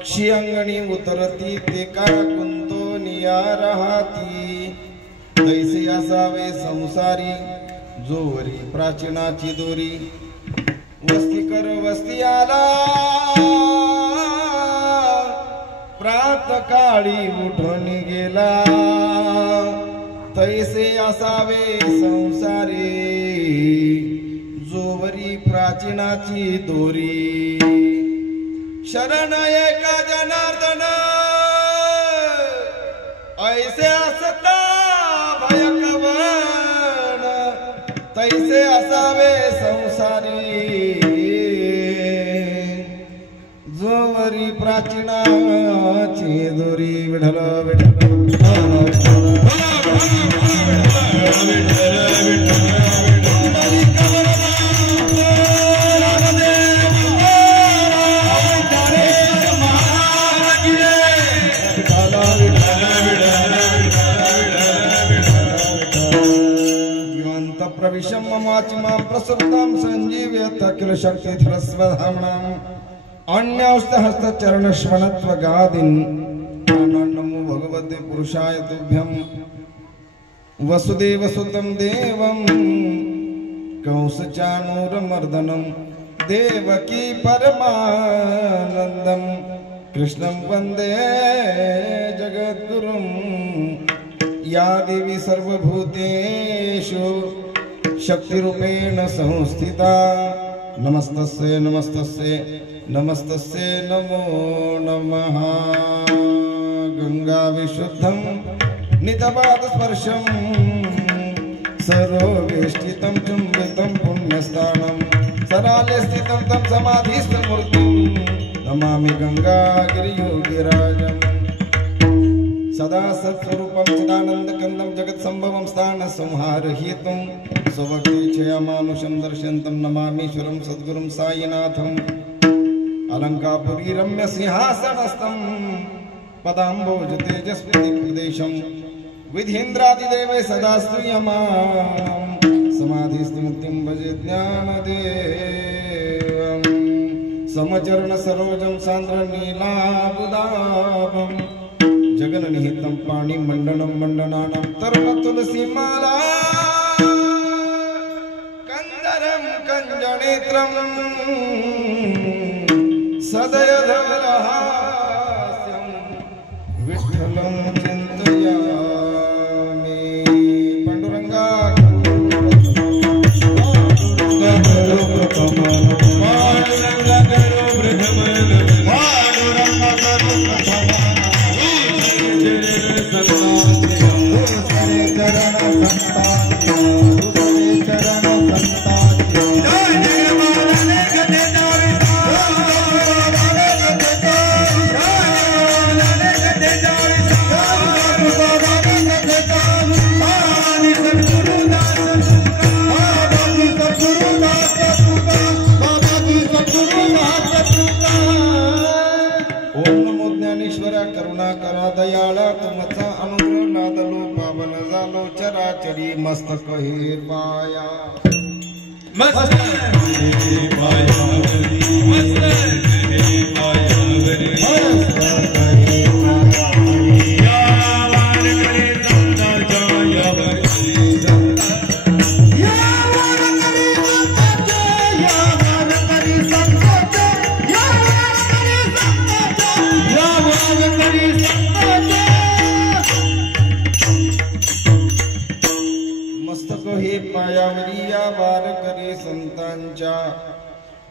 पक्षी अंगणी उतरती ते का कुंतो निया राहती तैसे असावे संसारी जोवरी प्राचीनाची दोरी वस्ती कर वस्ती आला प्रातकाळी उठून गेला तैसे असावे संसारी जोवरी प्राचीनाची दोरी शरण एका जनार्दन ऐसे असता भयकवन तैसे असावे संसारी जोवरी प्राचीनाची दोरी विठ्ठल प्रविशम ममाचिमां प्रसुप्तां संजीव्यत अखिल शक्तिधर स्वधाम्नां अन्यौस्त हस्त चरण श्वणत्व गादिन् नमो भगवते पुरुषाय तुभ्यं वसुदेव सुतं देवं कंसचाणूरमर्दनं देवकी परमानन्दं कृष्णं वन्दे जगद्गुरुं या देवी सर्वभूतेषु शक्तिरूपेण संस्थिता नमस्तस्यै नमस्तस्यै नमस्तस्यै नमो नमः गंगा विशुद्धं नितपाद स्पर्शं सरोवेष्टितं चुम्बितं पुण्यस्थानं सराले स्थितं तं समाधिस्थमूर्तिं नमामि गंगागिरियोगिराजम् सदा सत्स्वरूपं चिदानन्दकन्दं जगत्सम्भवं स्थानसंहारहितं स्वभक्तिक्षयमानुषं दर्शन्तं नमामीश्वरं सद्गुरुं साईनाथम् अलङ्कापुरी रम्यसिंहासनस्थं पदाम्बोज तेजस्विदिग्विदेशं विधीन्द्रादिदेवै सदा स्तूयमां समाधिस्थमुक्तिं भजे ज्ञानदेवं समचरणसरोजं सान्द्रनीलाबुदाभं जगन्निहितं पाणिमण्डनं मण्डनानां तरुणतुलसीमाला कंदरं कंजनेत्रं सदयधवलहास्यं विठ्ठलं चिन्तयामि पाण्डुरङ्गा दयाळा तुमचा अनुग्रह नादलो पावन झालो चराचरी मस्तक हे पाया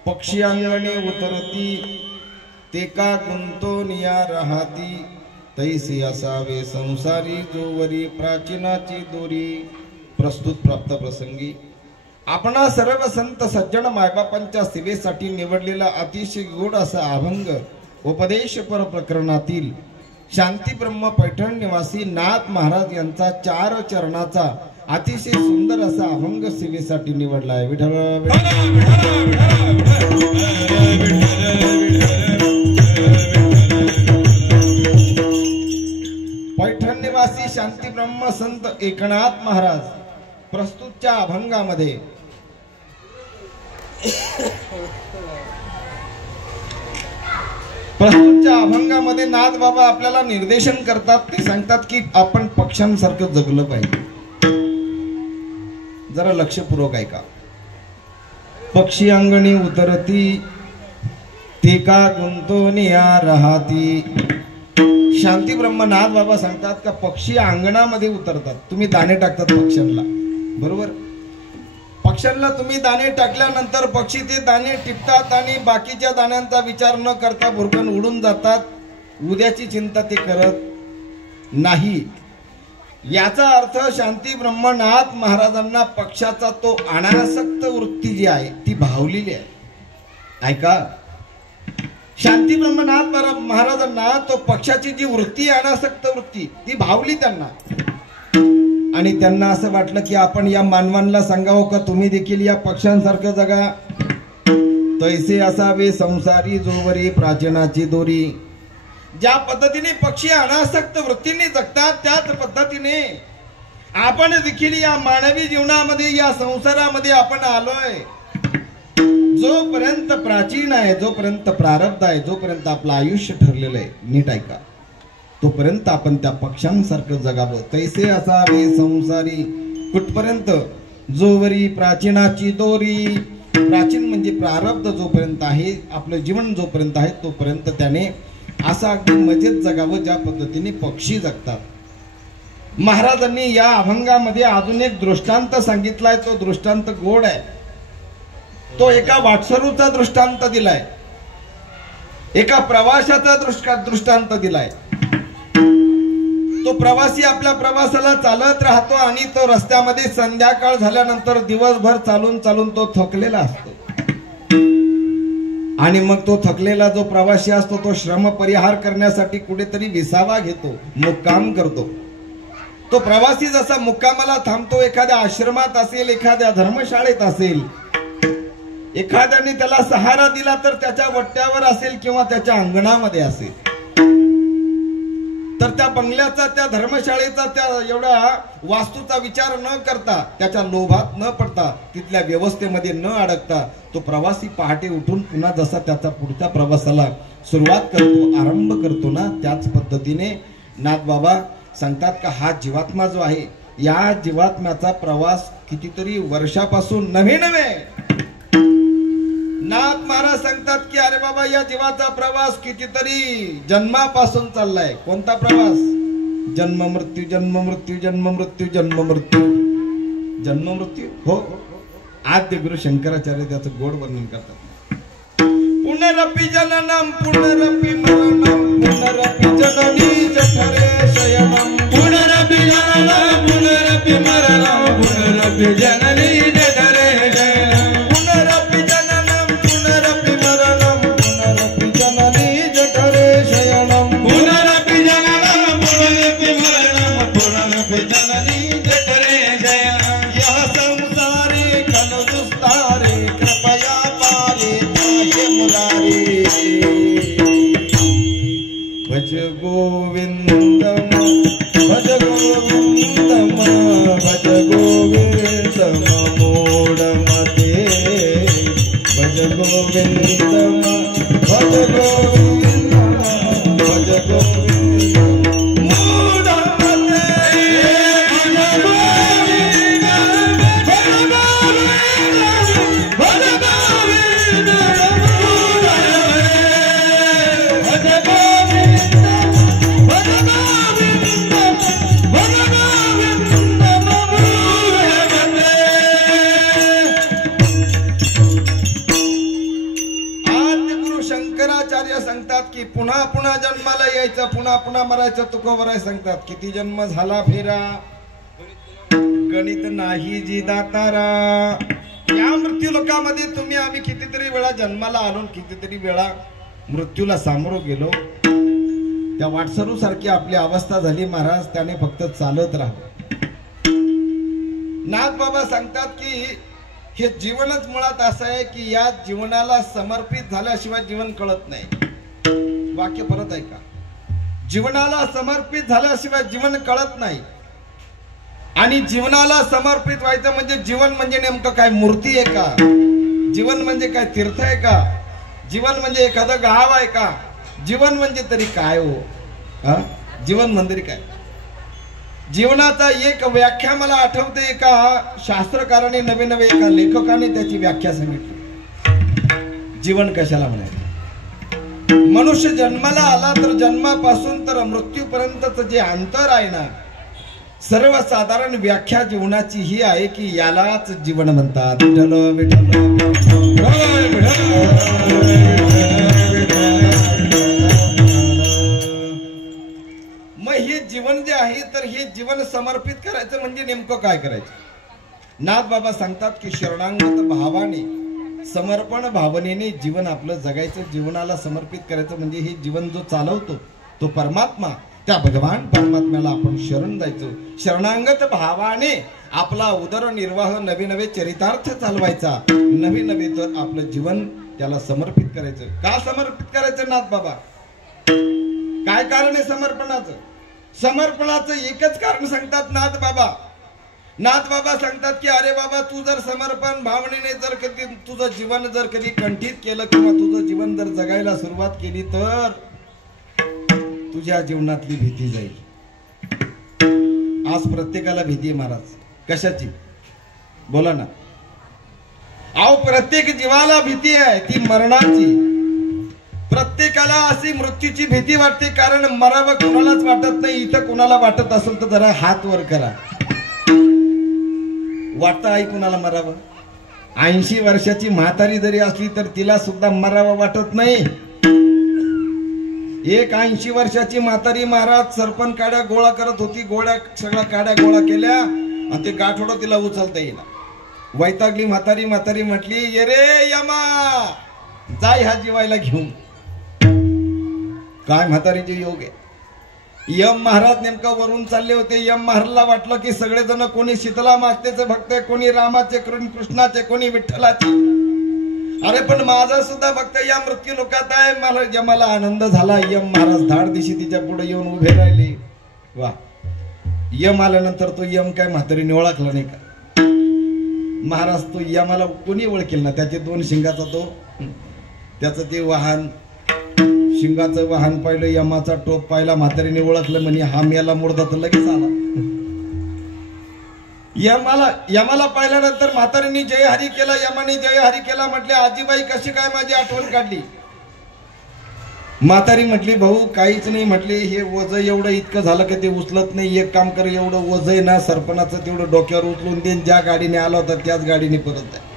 पक्षी अंगणी उतरती ते का गुंतोनिया राहती तैसे असावे संसारी जोवरी प्राचीनाची दोरी प्रस्तुत प्राप्त प्रसंगी आपणा सर्व संत सज्जन मायबापांच्या सेवेसाठी निवडलेला अतिशय गोड असा अभंग उपदेशपर प्रकरणातील शांती ब्रह्म पैठण निवासी नाथ महाराज यांचा 4 चरणाचा अतिशय सुंदर असा अभंग सेवेसाठी निवडला आहे विठ्ठल पैठण निवासी शांती ब्रह्म संत एकनाथ महाराज प्रस्तुतच्या अभंगामध्ये प्रस्तुतच्या अभंगामध्ये नाथ बाबा आपल्याला निर्देशन करतात. ते सांगतात की आपण पक्ष्यांसारखं जगलं पाहिजे. जरा लक्षपूर्वक ऐका. पक्षी अंगणी उतरती ते का गुंतोनिया राहती. शांती ब्रह्मनाथ बाबा सांगतात का पक्षी अंगणामध्ये उतरतात. तुम्ही दाणे टाकतात पक्ष्यांना, बरोबर. पक्ष्यांना तुम्ही दाणे टाकल्यानंतर पक्षी ते दाणे टिपतात आणि बाकीच्या दाण्यांचा विचार न करता भुरकन उडून जातात. उद्याची चिंता ते करत नाही. याचा अर्थ शांती ब्रह्मनाथ महाराजांना पक्षाचा तो अनासक्त वृत्ती जी आहे ती भावलेली आहे. ऐका, शांती ब्रह्मनाथ महाराजांना तो पक्षाची जी वृत्ती अनासक्त वृत्ती ती भावली त्यांना. आणि त्यांना असं वाटलं की आपण या मानवांना सांगावं का तुम्ही देखील या पक्ष्यांसारखं जगा. तैसे असावे संसारी जोवरी प्राचीनाची दोरी. ज्या पद्धतीने पक्षी अनासक्त वृत्तीने जगतात त्याच पद्धतीने आपण देखील या मानवी जीवनामध्ये या संसारामध्ये आपण आलोय. जोपर्यंत प्राचीन आहे, जोपर्यंत प्रारब्ध आहे, जोपर्यंत आपलं आयुष्य ठरलेलं आहे, नीट ऐका, तोपर्यंत आपण त्या पक्ष्यांसारखं जगावं. तैसे असावे संसारी कुठपर्यंत जोवरी प्राचीनाची दोरी. प्राचीन म्हणजे प्रारब्ध जोपर्यंत आहे, आपलं जीवन जोपर्यंत आहे तोपर्यंत त्याने असं अगदी मजेत जगावं ज्या पद्धतीने पक्षी जगतात. महाराजांनी या अभंगामध्ये अजून एक दृष्टांत सांगितलाय. तो दृष्टांत गोड आहे. तो एका वाटसरूचा दृष्टांत दिलाय, एका प्रवाशाचा दृष्टांत दिलाय. तो प्रवासी आपल्या प्रवासाला चालत राहतो आणि तो रस्त्यामध्ये संध्याकाळ झाल्यानंतर दिवसभर चालून चालून तो थकलेला असतो. आणि मग तो थकलेला जो प्रवासी असतो तो श्रम परिहार करण्यासाठी कुठेतरी विसावा घेतो, मुक्काम करतो. तो प्रवासी जसा मुक्कामाला थांबतो, एखाद्या आश्रमात असेल, एखाद्या धर्मशाळेत असेल, एखाद्याने त्याला सहारा दिला तर त्याच्या वट्ट्यावर असेल किंवा त्याच्या अंगणामध्ये असेल, तर त्या बंगल्याचा, त्या धर्मशाळेचा, त्या एवढा वास्तूचा विचार न करता, त्याच्या लोभात न पडता, तिथल्या व्यवस्थेमध्ये न अडकता तो प्रवासी पहाटे उठून पुन्हा जसा त्याचा पुढच्या प्रवासाला सुरुवात करतो, आरंभ करतो ना, त्याच पद्धतीने नाथ बाबा सांगतात का हा जीवात्मा जो आहे, या जीवात्म्याचा प्रवास कितीतरी वर्षापासून नव्हे नाथ महाराज सांगतात की अरे बाबा या जीवाचा प्रवास कितीतरी जन्मापासून चाललाय. कोणता प्रवास? जन्म मृत्यू, जन्म मृत्यू, जन्म मृत्यू, जन्म मृत्यू, जन्म मृत्यू. हो, आद्य गुरु शंकराचार्य त्याचं गोड वर्णन करतात. पुनरपि जननम पुनरपि मरणम पुनरपि जननी जठरे शयनम. पुनरपि जननम पुनरपि मरणम पुनरपि जननी जठरे शयनम. भज गोविंदम भज गोविंदम भज गोविंदम मूढमते. भज गोविंदम भज गोविंदम भज गोविंदम मूढमते. सांगतात की पुन्हा पुन्हा जन्माला यायचं, पुन्हा पुन्हा मरायचं. तुकोबराय सांगतात किती जन्म झाला फेरा गणित नाही जी दातारा. या मृत्यू लोकामध्ये तुम्ही आम्ही कितीतरी वेळा जन्माला आलो, कितीतरी वेळा मृत्यूला सामोरं गेलो. त्या वाटसरू सारखी आपली अवस्था झाली महाराज. त्याने फक्त चालत राहावं. नाथ बाबा सांगतात की हे जीवनच मुळात असं आहे की या जीवनाला समर्पित झाल्याशिवाय जीवन कळत नाही. वाक्य परत ऐका. जीवनाला समर्पित झाल्याशिवाय जीवन कळत नाही. आणि जीवनाला समर्पित व्हायचं म्हणजे जीवन म्हणजे नेमकं काय? मूर्ती आहे का? जीवन म्हणजे काय? तीर्थ आहे का? जीवन म्हणजे एखादं गाव आहे का? जीवन म्हणजे तरी काय हो? जीवन म्हणजे काय? जीवनाचा एक व्याख्या मला आठवते, एका शास्त्रकाराने नवे नवे एका लेखकाने त्याची व्याख्या सांगितली. जीवन कशाला म्हणायचं? मनुष्य जन्माला आला तर जन्मापासून तर मृत्यूपर्यंतच जे अंतर आहे ना, सर्वसाधारण व्याख्या जीवनाची ही आहे की यालाच जीवन म्हणतात. विठ्ठल विठ्ठल मग हे जीवन जे आहे तर हे जीवन समर्पित करायचं म्हणजे नेमकं काय करायचं? नाथ बाबा सांगतात की शरणागत भावाने, समर्पण भावनेने जीवन आपलं जगायचं. जीवनाला समर्पित करायचं म्हणजे हे जीवन जो चालवतो तो परमात्मा, त्या भगवान परमात्म्याला आपण शरण जायचं. शरणागत भावाने आपला उदरनिर्वाह नवे नवे चरितार्थ चालवायचा. नवे नवे तर आपलं जीवन त्याला समर्पित करायचं. का समर्पित करायचं नाथ बाबा? काय कारण आहे समर्पणाचं? समर्पणाचं एकच कारण सांगतात नाथ बाबा. नाथ बाबा सांगतात की अरे बाबा, तू जर समर्पण भावनेने जर कधी तुझं जीवन जर कधी कंठित केलं किंवा तुझं जीवन जर जगायला सुरुवात केली तर तुझ्या जीवनातली भीती जाईल. आज प्रत्येकाला भीती आहे महाराज. कशाची? बोला ना. अहो, प्रत्येक जीवाला भीती आहे, ती मरणाची. प्रत्येकाला अशी मृत्यूची भीती वाटते, कारण मरावं कोणालाच वाटत नाही. इथं कोणाला वाटत असेल तर जरा हात वर करा. वाटतं आई कुणाला मरावं? 80 वर्षाची म्हातारी जरी असली तर तिला सुद्धा मरावं वाटत नाही. एक 80 वर्षाची म्हातारी महाराज सरपण काड्या गोळा करत होती. सगळ्या काड्या गोळा केल्या आणि ते गाठोडं तिला उचलता येईना. वैतागली म्हातारी. म्हातारी म्हटली, ये रे यमा, जाय ह्या जीवायला घेऊन. काय म्हातारीचे योग आहे. यम महाराज नेमका वरून चालले होते. यम महाराजला वाटलं की सगळेजण, कोणी शीतला मातेचे भक्त आहे, कोणी रामाचे, कृष्णाचे, कोणी विठ्ठलाचे. अरे पण माझा सुद्धा भक्त या मृत्यू लोकात आहे. मला यमाला आनंद झाला. यम महाराज धाड दिशी तिच्या पुढे येऊन उभे राहिले. वा. यम आल्यानंतर तो यम काय म्हातारीने ओळखला नाही का? महाराज तो यमाला कोणी ओळखेल ना. त्याचे 2 शिंगाचा तो, त्याचं ते वाहन, शिंगाचं वाहन पाहिलं, यमाचा टोप पाहिला, म्हातारीने ओळखलं. म्हणे हा मेला मुर्दा, तर लगेच आला. यमाला पाहिल्यानंतर म्हातारीने जय हरी केला, यमाने जय हरी केला. म्हटले, आजीबाई कशी काय माझी आठवण काढली? म्हातारी म्हटली, भाऊ काहीच नाही. म्हटले, हे वज एवढं इतकं झालं की ते उचलत नाही. एक काम कर, एवढं वज आहे ना सरपणाचं तेवढं डोक्यावर उचलून देईन. ज्या गाडीने आला होता त्याच गाडीने परत आहे.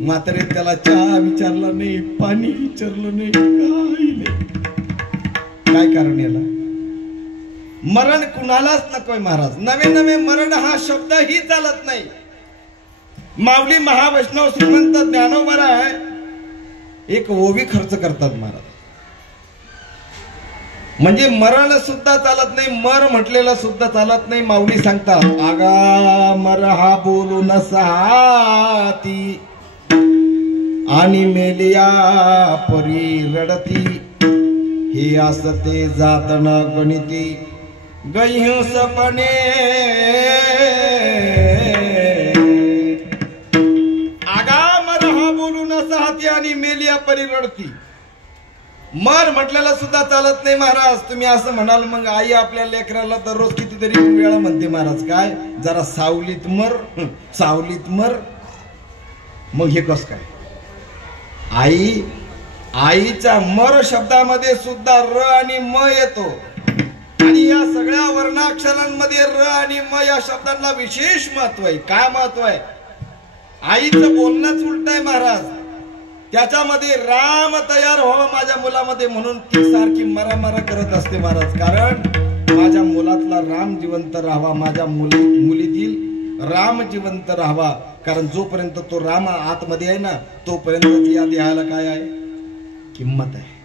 म्हातारी त्याला चहा विचारला नाही, पाणी विचारलं नाही, काही नाही. काय कारण याला? मरण कुणालाच नकोय महाराज. नवे नवे मरण हा शब्द ही चालत नाही. माऊली महावैष्णव श्रीमंत ज्ञानोबा आहे, एक ओवी खर्च करतात महाराज. म्हणजे मरण सुद्धा चालत नाही, मर म्हटलेलं सुद्धा चालत नाही. माऊली सांगतात, आगा मर हा बोलू न सहाती आणि मेलिया परी रडती. हे असते जातना गणिती गैह सपने. आगा मर हा बोलू न सहाती आणि मेलिया परी रडती. मर म्हटलेला सुद्धा चालत नाही महाराज. तुम्ही असं म्हणाल मग आई आपल्या लेकराला दररोज कितीतरी वेळा म्हणते महाराज, काय जरा सावलीत मर, सावलीत मर. मग हे कस काय? आईच्या मर शब्दामध्ये सुद्धा र आणि म येतो. आणि या सगळ्या वर्णाक्षरांमध्ये र आणि म या शब्दांना विशेष महत्व आहे. काय महत्व आहे? आईचं बोलणंच उलट आहे महाराज. त्याच्यामध्ये राम तयार व्हावा माझ्या मुलामध्ये, म्हणून ती सारखी मरामरा करत असते महाराज. कारण माझ्या मुलातला राम जिवंत राहावा, माझ्या मुलीतील राम जिवंत राहावा. कारण जोपर्यंत तो राम आतमध्ये आहे ना, तोपर्यंत या देहाला काय आहे? किंमत आहे.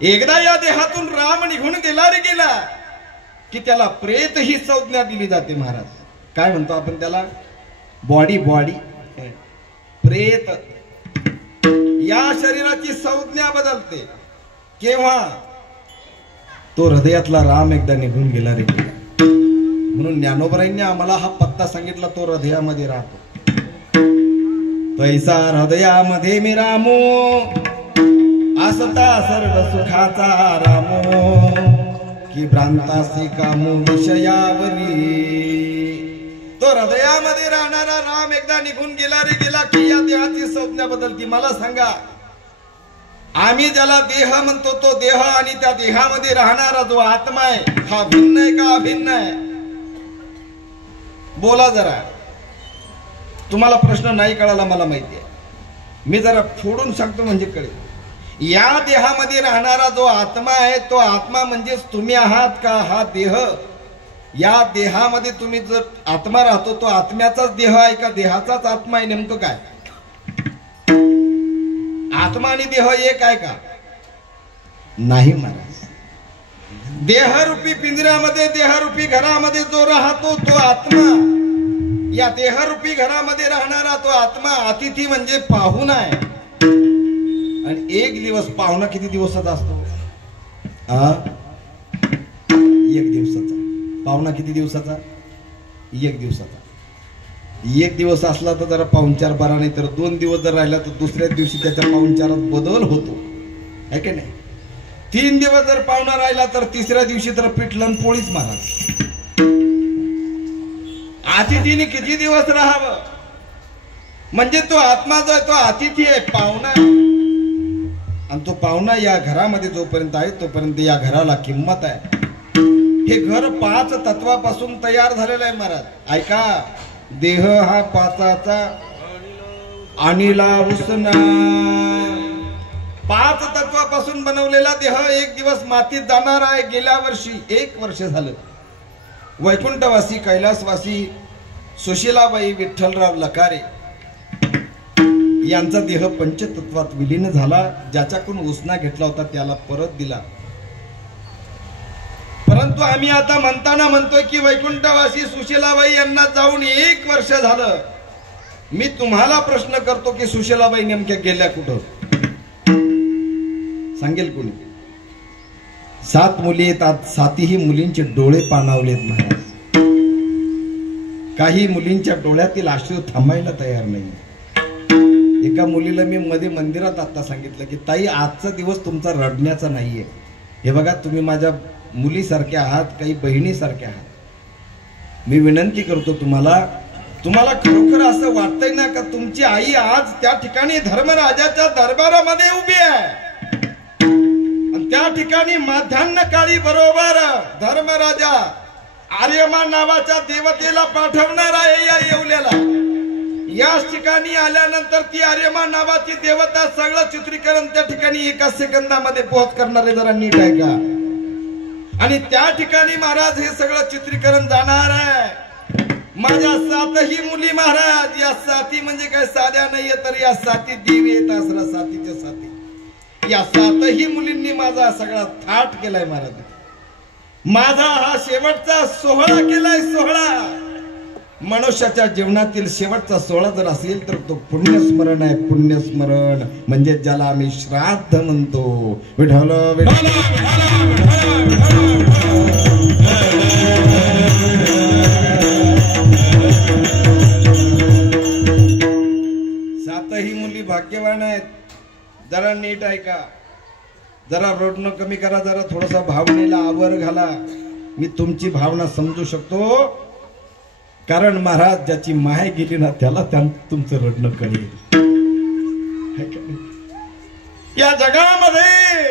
एकदा या देहातून राम निघून गेला रे गेला की त्याला प्रेत ही संज्ञा दिली जाते महाराज. काय म्हणतो आपण त्याला? बॉडी प्रेत. या शरीराची संज्ञा बदलते केव्हा? तो हृदयातला राम एकदा निघून गेला रे गेला. म्हणून ज्ञानोबरांनी आम्हाला हा पत्ता सांगितला, तो हृदयामध्ये राहतो. तैसा हृदयामध्ये मी रामो असता सर्व सुखाचा रामो की भ्रांतासी कामो विषयावरी। तो हृदयामध्ये राहणारा राम एकदा निघून गेला रे गेला की या देहाची संज्ञा बदलती। मला सांगा, आम्ही ज्याला देह म्हणतो तो देह आणि त्या देहामध्ये राहणारा जो आत्मा आहे हा भिन्न आहे का अभिन्न आहे? बोला जरा, तुम्हाला प्रश्न नाही कळाला मला माहिती आहे, मी जरा फोडून सांगतो म्हणजे कळेल। या देहामध्ये राहणारा जो आत्मा आहे तो आत्मा म्हणजेच तुम्ही आहात का? हा देह, या देहामध्ये तुम्ही जर आत्मा राहतो तो आत्म्याचाच देह आहे का देहाचाच आत्मा आहे? नेमकं काय? आत्मा आणि देह एक आहे का? नाही महाराज। देहरूपी पिंजऱ्यामध्ये देहरूपी घरामध्ये जो राहतो तो आत्मा, या देहरूपी घरामध्ये राहणारा तो आत्मा अतिथी म्हणजे पाहुणा आहे। आणि एक दिवस पाहुणा किती दिवसाचा असतो? एक दिवसाचा। पाहुणा किती दिवसाचा? एक दिवसाचा। एक दिवस असला तर जरा पाहुणचार बरा, नाही तर 2 दिवस जर राहिला तर दुसऱ्या दिवशी त्याच्या पाहुणचारात बदल होतो, है की नाही? 3 दिवस जर पाहुणा राहिला तर तिसऱ्या दिवशी तर पिठलं पोळीच महाराज। अतिथीने किती दिवस राहावं? म्हणजे तो आत्मा जो आहे तो अतिथी आहे, पाहुणा आहे। आणि तो पाहुणा या घरामध्ये जोपर्यंत आहे तोपर्यंत या घराला किंमत आहे। हे घर 5 तत्वापासून तयार झालेलं आहे महाराज। ऐका, देह हा 5चा अनिला उसना, 5 तत्वापासून बनवलेला देह एक दिवस मातीत जाणार आहे। गेल्या वर्षी 1 वर्ष झालं वैकुंठवासी कैलासवासी सुशीलाबाई विठ्ठलराव लकारे यांचा देह पंचतत्वात विलीन झाला। ज्याच्याकडून उसना घेतला होता त्याला परत दिला। परंतु आम्ही आता म्हणताना म्हणतोय की वैकुंठवासी सुशीलाबाई यांना जाऊन 1 वर्ष झालं। मी तुम्हाला प्रश्न करतो की सुशीलाबाई नेमक्या गेल्या कुठं? सांगेल कोणी? 7 मुली येतात, 7ही मुलींचे डोळे पाणावलेत महाराज। काही मुलींच्या डोळ्यातील अश्रू थांबायला तयार नाही। एका मुलीला मी मध्ये मंदिरात आता सांगितलं की ताई, आजचा दिवस तुमचा रडण्याचा नाहीये। हे बघा, तुम्ही माझ्या मुलीसारख्या आहात, काही बहिणीसारख्या आहात। मी विनंती करतो तुम्हाला खरोखर असं वाटतंय ना का तुमची आई आज त्या ठिकाणी धर्मराजाच्या दरबारामध्ये उभी आहे आणि त्या ठिकाणी माध्यान्ह काळी बरोबर धर्मराजा आर्यमान नावाच्या देवतेला पाठवणार आहे या येवल्याला। याच ठिकाणी आल्यानंतर ती आर्यमान नावाची देवता सगळं चित्रीकरण त्या ठिकाणी 1 सेकंदामध्ये पोहोच करणार आहे। जरा नीट आहे का? आणि त्या ठिकाणी महाराज हे सगळं चित्रीकरण जाणार आहे। माझ्या 7ही मुली महाराज, या 7ही म्हणजे काय साध्या नाहीये, तर या 7 देवी येत असणार, 7च्या 7। या 7ही मुलींनी माझा सगळा थाट केलाय महाराज। माझा हा शेवटचा सोहळा केलाय, सोहळा। मनुष्याच्या जीवनातील शेवटचा सोहळा जर असेल तर तो पुण्यस्मरण आहे। पुण्यस्मरण म्हणजे ज्याला आम्ही श्राद्ध म्हणतो। विठ्ठल विठ्ठल 7ही मुली भाग्यवान आहेत। जरा नीट ऐका, जरा रडणं कमी करा, जरा थोडासा भावनेला आवर घाला। मी तुमची भावना समजू शकतो, कारण महाराज ज्याची माय गेली ना त्याला तुमचं रडणं कळेल। या जगामध्ये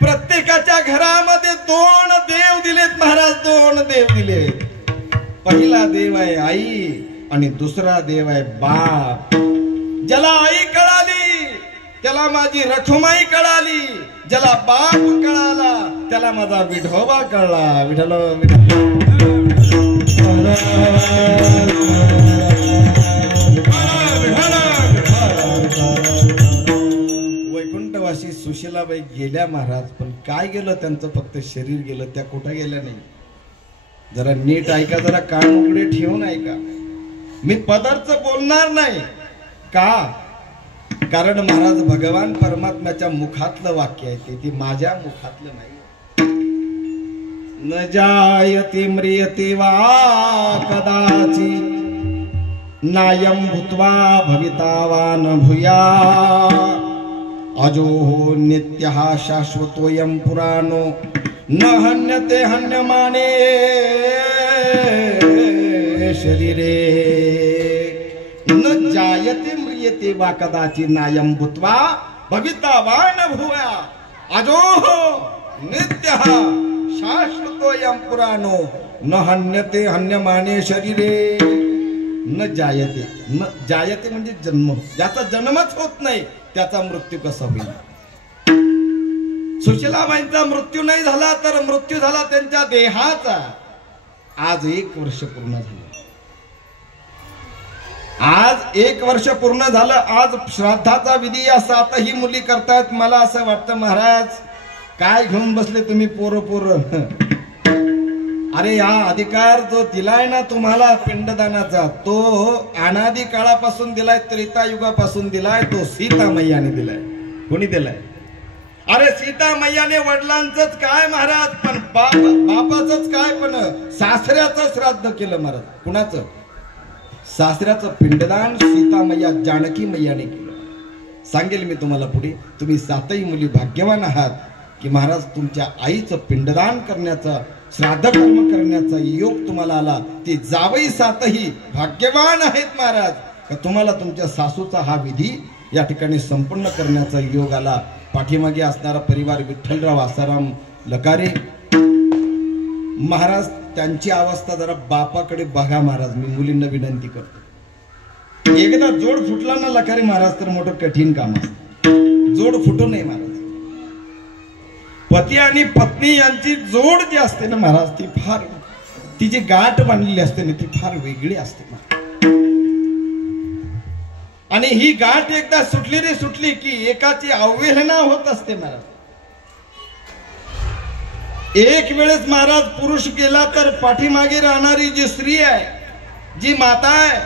प्रत्येकाच्या घरामध्ये 2 देव दिलेत महाराज, 2 देव दिलेत। पहिला देव आहे आई आणि दुसरा देव आहे बाप। ज्याला आई कळाली त्याला माझी रखुमाई कळाली, ज्याला बाप कळाला त्याला माझा विठोबा कळला। विठ्ठल वैकुंठवासी सुशीलाबाई गेल्या महाराज, पण काय गेलं त्यांचं? फक्त शरीर गेलं, त्या कुठं गेल्या नाही। जरा नीट ऐका, जरा कान उघडे ठेवून ऐका। मी पदार्थ बोलणार नाही का? कारण महाराज भगवान परमात्म्याच्या मुखातलं वाक्य आहे ते माझ्या मुखातलं नाही। न जायते म्रियते वा कदाचि नायं भूत्वा भविता वा न भूया अजो हो नित्यः शाश्वतोऽयं पुराणो न हन्यते हन्यमाने शरीरे न जायते म्रियते वा कदाचित् नायं भूत्वा भविता वा न भूया अजो नित्यः शाश्वतोऽयं पुराणो न हन्यते हन्यमाने शरीरे न जायते म्हणजे जन्म, ज्याचा जन्मच होत नाही त्याचा मृत्यू कसा होईल. सुशीलाबाईंचा मृत्यू नाही झाला तर मृत्यू झाला त्यांच्या देहाचा. आज 1 वर्ष पूर्ण झालं. आज 1 वर्ष पूर्ण झालं. आज श्राद्धाचा विधी या 7ही मुली करतायत. मला असं वाटतं महाराज काय घेऊन बसले तुम्ही पोरं. अरे हा अधिकार जो दिलाय ना तुम्हाला पिंडदानाचा, तो अनादी काळापासून दिलाय, त्रेता युगापासून दिलाय. तो सीता मैयाने दिलाय. कोणी दिलाय? अरे सीता मैयाने वडिलांचंच काय महाराज, पण बापाचंच काय, पण सासऱ्याचं श्राद्ध केलं महाराज. कुणाचं? सासऱ्याचं पिंडदान सीता मैया जानकी मैयाने केलं. सांगेल मी तुम्हाला पुढे. तुम्ही 7ही मुली भाग्यवान आहात की महाराज तुमच्या आईचं पिंडदान करण्याचा, श्राद्ध कर्म करण्याचा योग तुम्हाला आला. ते जावई 7ही भाग्यवान आहेत महाराज का तुम्हाला तुमच्या सासूचा हा विधी या ठिकाणी संपन्न करण्याचा योग आला. पाठीमागे असणारा परिवार विठ्ठलराव आसाराम लकारे महाराज, त्यांची अवस्था जरा बापाकडे बघा महाराज. मी मुलींना विनंती करतो. एकदा जोड फुटला ना लकारे महाराज तर मोठं कठीण काम असतं. जोड फुटू नये महाराज. पती आणि पत्नी यांची जोड जी असते ना महाराज, ती फार, तिची गाठ बांधलेली असते ना ती फार वेगळी असते. आणि ही गाठ एकदा सुटली की एकाची अवहेलना होत असते महाराज. एक वेळेस महाराज पुरुष गेला तर पाठीमागे राहणारी जी स्त्री आहे, जी माता आहे,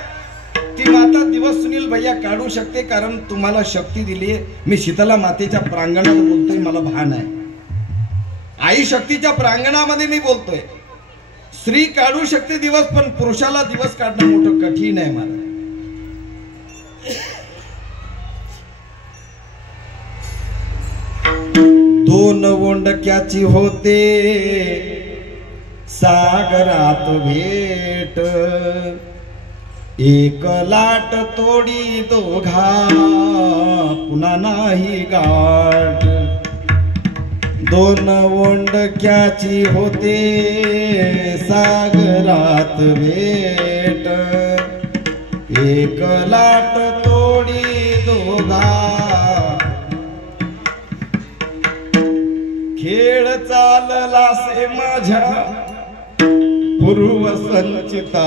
ती माता दिवस सुनील भैया काढू शकते. कारण तुम्हाला शक्ती दिली आहे. मी शीतला मातेच्या प्रांगणात बोलतोय, मला भान आहे. आई शक्तीच्या प्रांगणामध्ये मी बोलतोय. स्त्री काढू शकते दिवस, पण पुरुषाला दिवस काढणं मोठं कठीण आहे महाराज. दोन ओंडक्याची होते सागरात भेट, एक लाट तोडी दोघा पुन्हा नाही गाठ. दोन ओंडक्याची होते सागरात भेट, एक लाट तोडी दोघा. खेळ चालला से माझ्या पूर्व संचिताचा,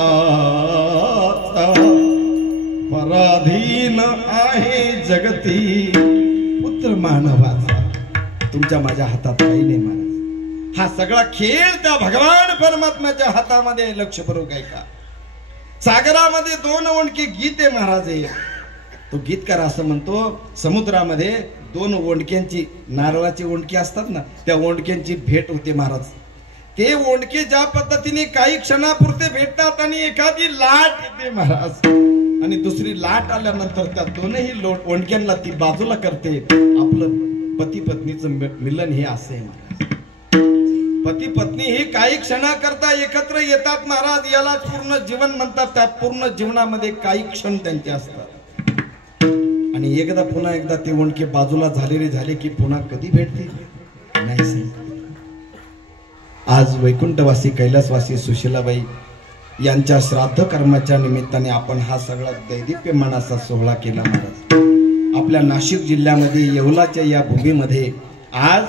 पराधीन आहे जगती पुत्र मानवाचा. तुमच्या माझ्या हातात काही नाही महाराज. हा सगळा खेळ त्या भगवान परमात्म्याच्या हातामध्ये. लक्ष बरोबर आहे का? सागरामध्ये 2 ओंडके गीत आहे महाराज. तो गीतकार असं म्हणतो, समुद्रामध्ये 2 ओंडक्यांची, नारळाची ओंडकी असतात ना, त्या ओंडक्यांची भेट होते महाराज. ते ओंडके ज्या पद्धतीने काही क्षणापुरते भेटतात आणि एखादी लाट येते महाराज, आणि दुसरी लाट आल्यानंतर त्या दोनही ओंडक्यांना ती बाजूला करते. आपलं पती पत्नीचं मिलन हे असं आहे महाराज. पती पत्नी हे काही क्षणाकरता एकत्र येतात महाराज. याला पूर्ण जीवन म्हणतात. त्या पूर्ण जीवनामध्ये काही क्षण त्यांचे असतात आणि पुन्हा एकदा ते ओंडके बाजूला झाले की पुन्हा कधी भेटतील नाही सांगता. आज वैकुंठवासी कैलासवासी सुशीलाबाई यांच्या श्राद्ध कर्माच्या निमित्ताने आपण हा सगळा दैदिप्यमान असा सोहळा केला महाराज. आपल्या नाशिक जिल्ह्यामध्ये येवलाच्या या भूमीमध्ये आज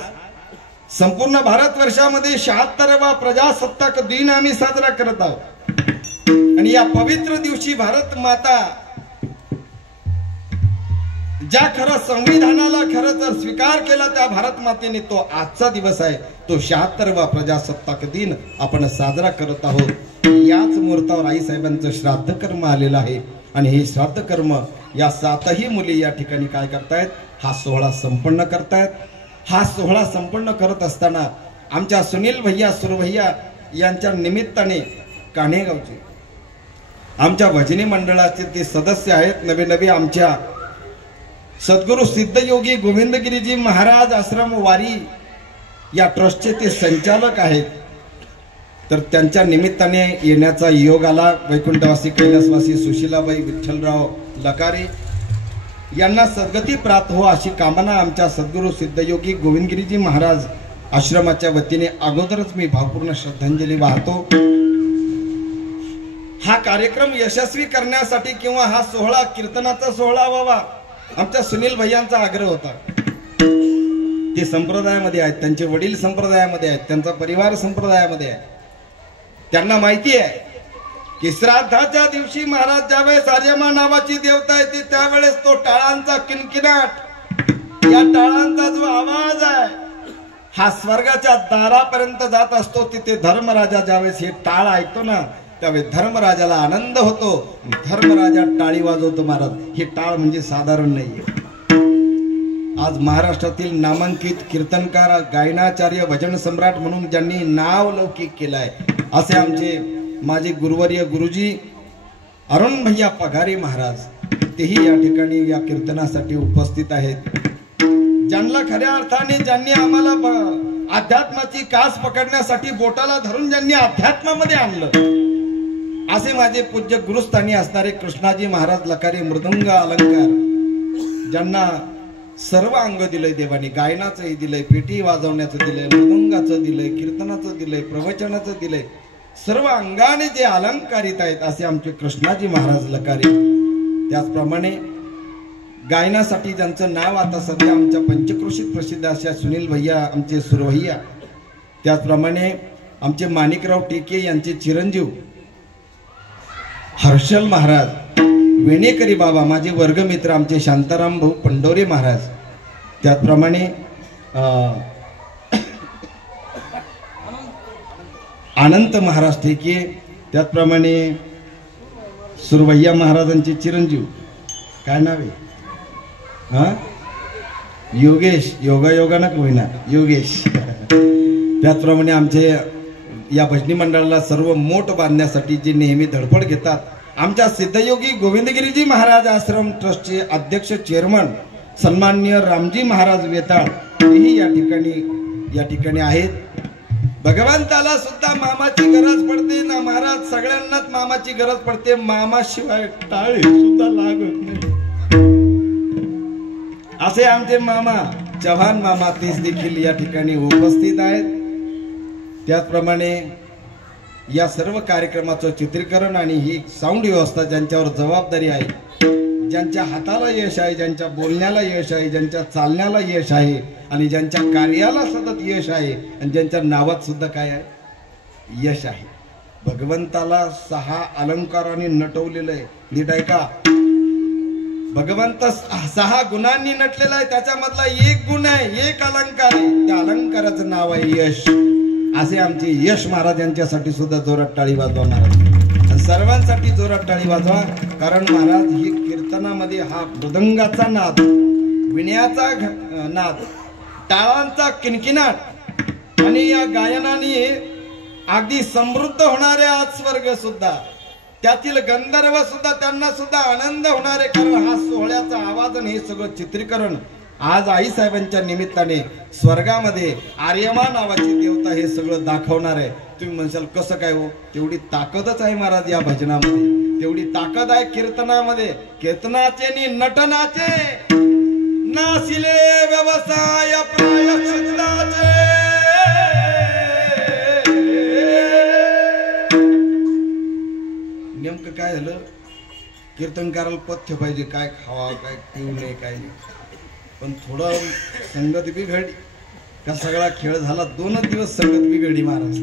संपूर्ण भारतवर्षामध्ये 76वा प्रजासत्ताक दिन आम्ही साजरा करत आहोत. आणि या पवित्र दिवशी भारत माता ज्या खरं संविधानाला खरं जर स्वीकार केला त्या भारत मातेने, तो आजचा दिवस आहे. तो 76वा प्रजासत्ताक दिन आपण साजरा करत आहोत. याच मुहूर्तावर आई साहेबांचं श्राद्ध कर्म आलेलं आहे आणि हे श्राद्ध कर्म या 7ही मुली या ठिकाणी काय करतायत, हा सोहळा संपन्न करतायत. हा सोहळा संपन्न करत असताना आमच्या सुनील भैया सुरभैया यांच्या निमित्ताने कान्हेगावचे आमच्या भजनी मंडळाचे ते सदस्य आहेत, नवे नवे आमच्या सद्गुरु सिद्धयोगी गोविंदगिरीजी महाराज आश्रम वारी या ट्रस्टचे ते संचालक आहेत. तर त्यांच्या निमित्ताने येण्याचा योग आला. वैकुंठवासी कैलासवासी सुशीलाबाई विठ्ठलराव लकारे यांना सद्गती प्राप्त हो अशी कामना आमच्या सद्गुरु सिद्धयोगी गोविंदगिरीजी महाराज आश्रमाच्या वतीने अगोदरच मी भावपूर्ण श्रद्धांजली वाहतो. हा कार्यक्रम यशस्वी करण्यासाठी किंवा हा सोहळा कीर्तनाचा सोहळा व्हावा आमच्या सुनील भैयांचा आग्रह होता. ते संप्रदायामध्ये आहेत, त्यांचे वडील संप्रदायामध्ये आहेत, त्यांचा परिवार संप्रदायामध्ये आहे. त्यांना माहिती आहे की श्राद्धाच्या दिवशी महाराज ज्यावेळेस आर्यमा नावाची देवता येते त्यावेळेस तो टाळांचा किणकिणाट, या टाळांचा जो आवाज आहे हा स्वर्गाच्या दारापर्यंत जात असतो. तिथे धर्मराजा ज्यावेळेस हे टाळ ऐकतो ना त्यावेळेस धर्मराजाला आनंद होतो. धर्मराजा टाळी वाजवतो. महाराज हे टाळ म्हणजे साधारण नाहीये. आज महाराष्ट्रातील नामांकित कीर्तनकार, गायनाचार्य, भजन सम्राट म्हणून ज्यांनी नाव लौकिक केलाय असे आमचे माझे गुरुवर्य गुरुजी अरुण भैया पगारे महाराज, तेही या ठिकाणी या कीर्तनासाठी उपस्थित आहेत. ज्यांना खऱ्या अर्थाने ज्यांनी आम्हाला अध्यात्माची कास पकडण्यासाठी बोटाला धरून ज्यांनी अध्यात्मामध्ये आणलं असे माझे पूज्य गुरुस्थानी असणारे कृष्णाजी महाराज लकारे मृदंग अलंकार, ज्यांना सर्व अंग दिलंय देवाने. गायनाचंही दिलंय, पेटी वाजवण्याचं दिलंय, मृदंगाचं दिलंय, कीर्तनाचं दिलंय, प्रवचनाचं दिलंय. सर्व अंगाने जे अलंकारित आहेत असे आमचे कृष्णाजी महाराज लकारे. त्याचप्रमाणे गायनासाठी ज्यांचं नाव आता सध्या आमच्या पंचक्रोशीत प्रसिद्ध अशा सुनील भैया आमचे सुरभैया, त्याचप्रमाणे आमचे माणिकराव टेके यांचे चिरंजीव हर्षल महाराज, वेणेकरी बाबा माझे वर्गमित्र आमचे शांताराम भाऊ पंडोरे महाराज, त्याचप्रमाणे अनंत महाराज टेके, त्याचप्रमाणे सुरभैया महाराजांचे चिरंजीव काय नाव आहे योगेश, योगायोगानं होईना योगेश. त्याचप्रमाणे आमचे या भजनी मंडळाला सर्व मोठ बांधण्यासाठी जे नेहमी धडपड घेतात आमच्या सिद्धयोगी गोविंदगिरीजी महाराज आश्रम ट्रस्टचे अध्यक्ष चेअरमन सन्माननीय रामजी महाराज वेताळ हेही या ठिकाणी आहेत. भगवंताला सुद्धा मामाची गरज पडते ना महाराज, सगळ्यांनाच मामाची गरज पडते. मामाशिवाय टाळी सुद्धा लागत नाही असे आमचे मामा चव्हाण मामा तेच देखील या ठिकाणी उपस्थित आहेत. त्याचप्रमाणे या सर्व कार्यक्रमाचं चित्रीकरण आणि ही साऊंड व्यवस्था ज्यांच्यावर जबाबदारी आहे, ज्यांच्या हाताला यश आहे, ज्यांच्या बोलण्याला यश आहे, ज्यांच्या चालण्याला यश आहे आणि ज्यांच्या कार्याला सतत यश आहे आणि ज्यांच्या नावात सुद्धा काय आहे यश आहे. भगवंताला 6 अलंकारांनी नटवलेलं आहे. नीट आहे का? भगवंत 6 गुणांनी नटलेला आहे. त्याच्यामधला एक गुण आहे, एक अलंकार आहे, त्या अलंकाराचं नाव आहे यश. असे आमचे यश महाराज यांच्यासाठी सुद्धा जोरात टाळी वाजवा महाराज. सर्वांसाठी जोरात टाळी वाजवा, कारण महाराज ही कीर्तनामध्ये हा मृदंगाचा नाद, विण्याचा नाद, टाळांचा किणकिणाट आणि या गायनाने अगदी समृद्ध होणारे आज स्वर्ग सुद्धा, त्यातील गंधर्व सुद्धा, त्यांना सुद्धा आनंद होणारे. कारण हा सोहळ्याचा आवाज आणि हे सगळं चित्रीकरण आज आईसाहेबांच्या निमित्ताने स्वर्गामध्ये आर्यमा नावाची देवता हे सगळं दाखवणार आहे. तुम्ही म्हणसाल कसं काय हो? तेवढी ताकदच आहे महाराज या भजनामध्ये, तेवढी ताकद आहे कीर्तनामध्ये. कीर्तनाचे नि नटनाचे नासिले व्यवसाय प्रायश्चित्ताचे. नेमकं काय झालं, कीर्तनकाराला पथ्य पाहिजे, काय खावा, काय पिऊ नये, काय नाही. पण थोडं संगत बिघडली का सगळा खेळ झाला. 2 दिवस संगत बिघडली महाराज.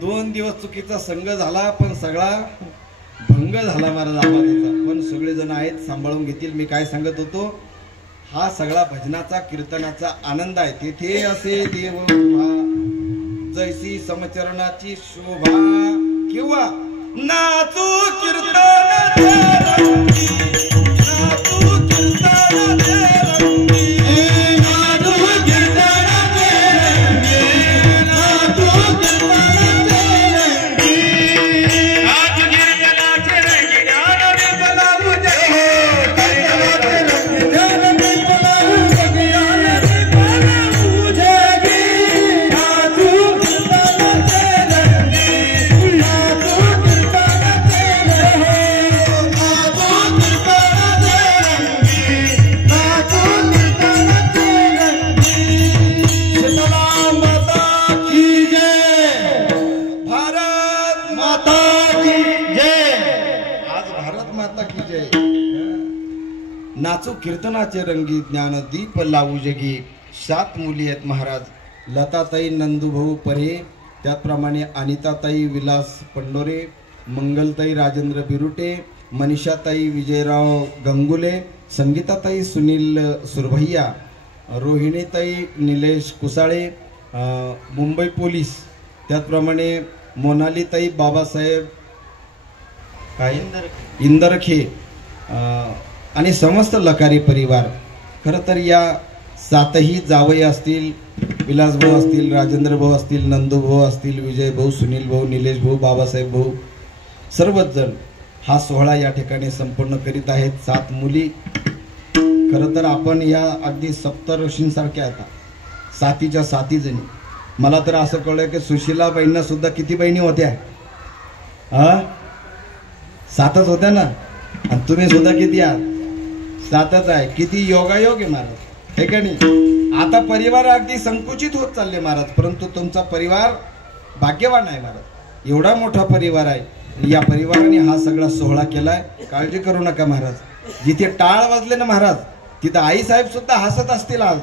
2 दिवस चुकीचा संघ झाला, पण सगळा भंग झाला महाराज आवाजाचा. पण सगळेजण आहेत, सांभाळून घेतील. मी काय सांगत होतो, हा सगळा भजनाचा कीर्तनाचा आनंद आहे. तेथे असे देव जैसी समचरणाची शोभा किंवा नाचू कीर्तन नाचू कीर्तनाचे रंगी ज्ञानदीप लावू जगी 7 मुली आहेत महाराज. लताताई नंदूभाऊ परे, त्याचप्रमाणे अनिताताई विलास पंडोरे, मंगलताई राजेंद्र बिरुटे, मनीषाताई विजयराव गंगुले, संगीताताई सुनील सुरभैया, रोहिणीताई निलेश कुसाळे, मुंबई पोलीस, त्याचप्रमाणे मोनालीताई बाबासाहेब काय इंदरखे आणि समस्त लकारी परिवार. खरं तर या 7ही जावई असतील, विलासभाऊ असतील, राजेंद्र भाऊ असतील, नंदूभाऊ असतील, विजय भाऊ, सुनील भाऊ, निलेश भाऊ, बाबासाहेब भाऊ, सर्वच जण हा सोहळा या ठिकाणी संपूर्ण करीत आहेत. 7 मुली. खरं तर आपण या अगदी सप्तऋषींसारख्या आता 7च्या 7 जणी. मला तर असं कळलं की सुशीलाबाईंना सुद्धा किती बहिणी होत्या? 7च होत्या ना. आणि तुम्ही सुद्धा किती आहात? 7च आहे. किती योगायोग आहे महाराज, हे का नाही? आता परिवार अगदी संकुचित होत चालले महाराज, परंतु तुमचा परिवार भाग्यवान आहे महाराज. एवढा मोठा परिवार आहे. या परिवाराने हा सगळा सोहळा केलाय. काळजी करू नका महाराज. जिथे टाळ वाजले ना महाराज, तिथं आई साहेब सुद्धा हसत असतील. आज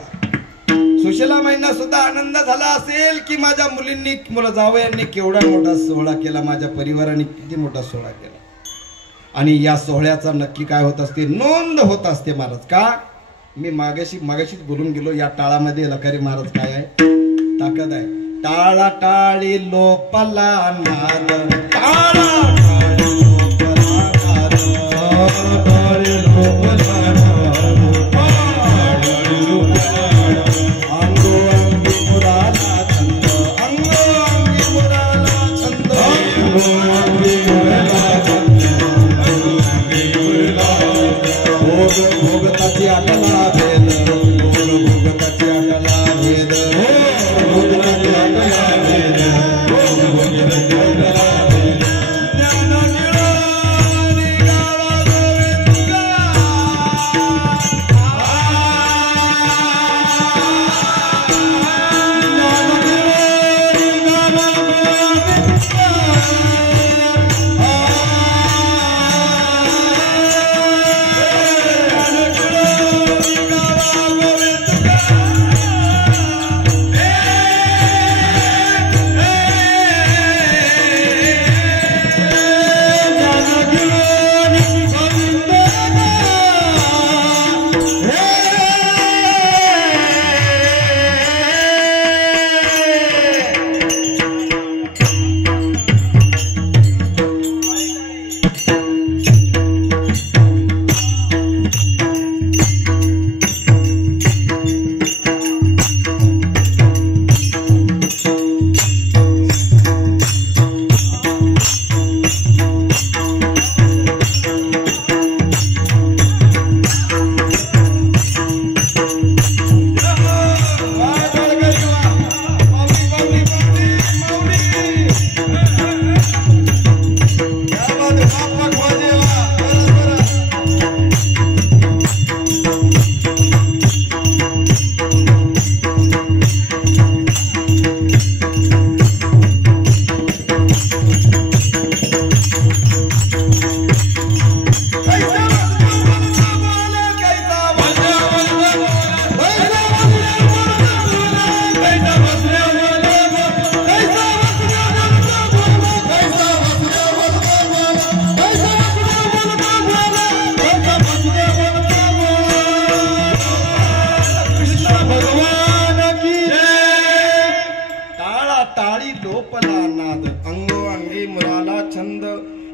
सुशीलाबाईंना सुद्धा आनंद झाला असेल की माझ्या मुलींनी, मुलं जावयांनी केवढा मोठा सोहळा केला, माझ्या परिवाराने किती मोठा सोहळा केला. आणि या सोहळ्याचा नक्की काय होत असते? नोंद होत असते महाराज. का? मी मागाशीच बोलून गेलो. या टाळामध्ये लकारी महाराज काय आहे? ताकद आहे. टाळा टाळी लोपला नाद, टाळा टाळी लोपला नाद, टाळी लोपला नाद, अंगो अंगी मुराला छंद, अंगो अंगी मुराला छंद, अंगो अंगी मुराला छंद, अंगो अंगी मुराला भोग भोगताची आटला भेद, भोग भोगताची आटला भेद, भोगताची आटला भेद, भोग भोगताची आटला भेद. ज्ञान गिळणी गावा गोविंदा, ज्ञान गिळणी गावा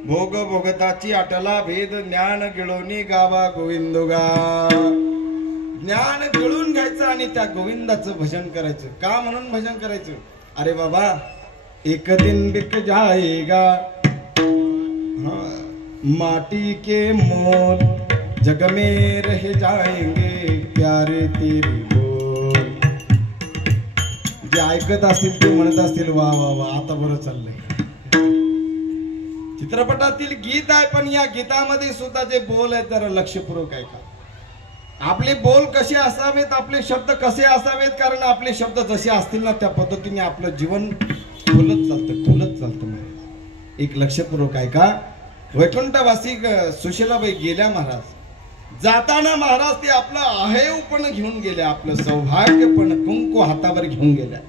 भोग भोगताची आटला भेद, ज्ञान गिळोनी गावा गोविंदुगा. ज्ञान गिळून घ्यायचं आणि त्या गोविंदाचं भजन करायचं. का म्हणून भजन करायचं? अरे बाबा, एक दिन बिक जाएगा माटी के मोल, जग में रह जाएंगे प्यारे तेरे बोल. जे ऐकत असतील ते म्हणत असतील वा वा वा, आता बरं चाललंय. चित्रपटातील गीत आहे, पण या गीतामध्ये सुद्धा जे बोल आहेत जरा लक्षपूर्वक ऐका. आपले बोल कसे असावेत, आपले शब्द कसे असावेत, कारण आपले शब्द जसे असतील ना त्या पद्धतीने आपलं जीवन फुलत चालतं. एक लक्षपूर्वक ऐका. वैकुंठवासी सुशीलाबाई गेल्या महाराज. जाताना महाराज ते आपलं आहेव पण घेऊन गेले, आपलं सौभाग्य पण कुंकू हातावर घेऊन गेल्या.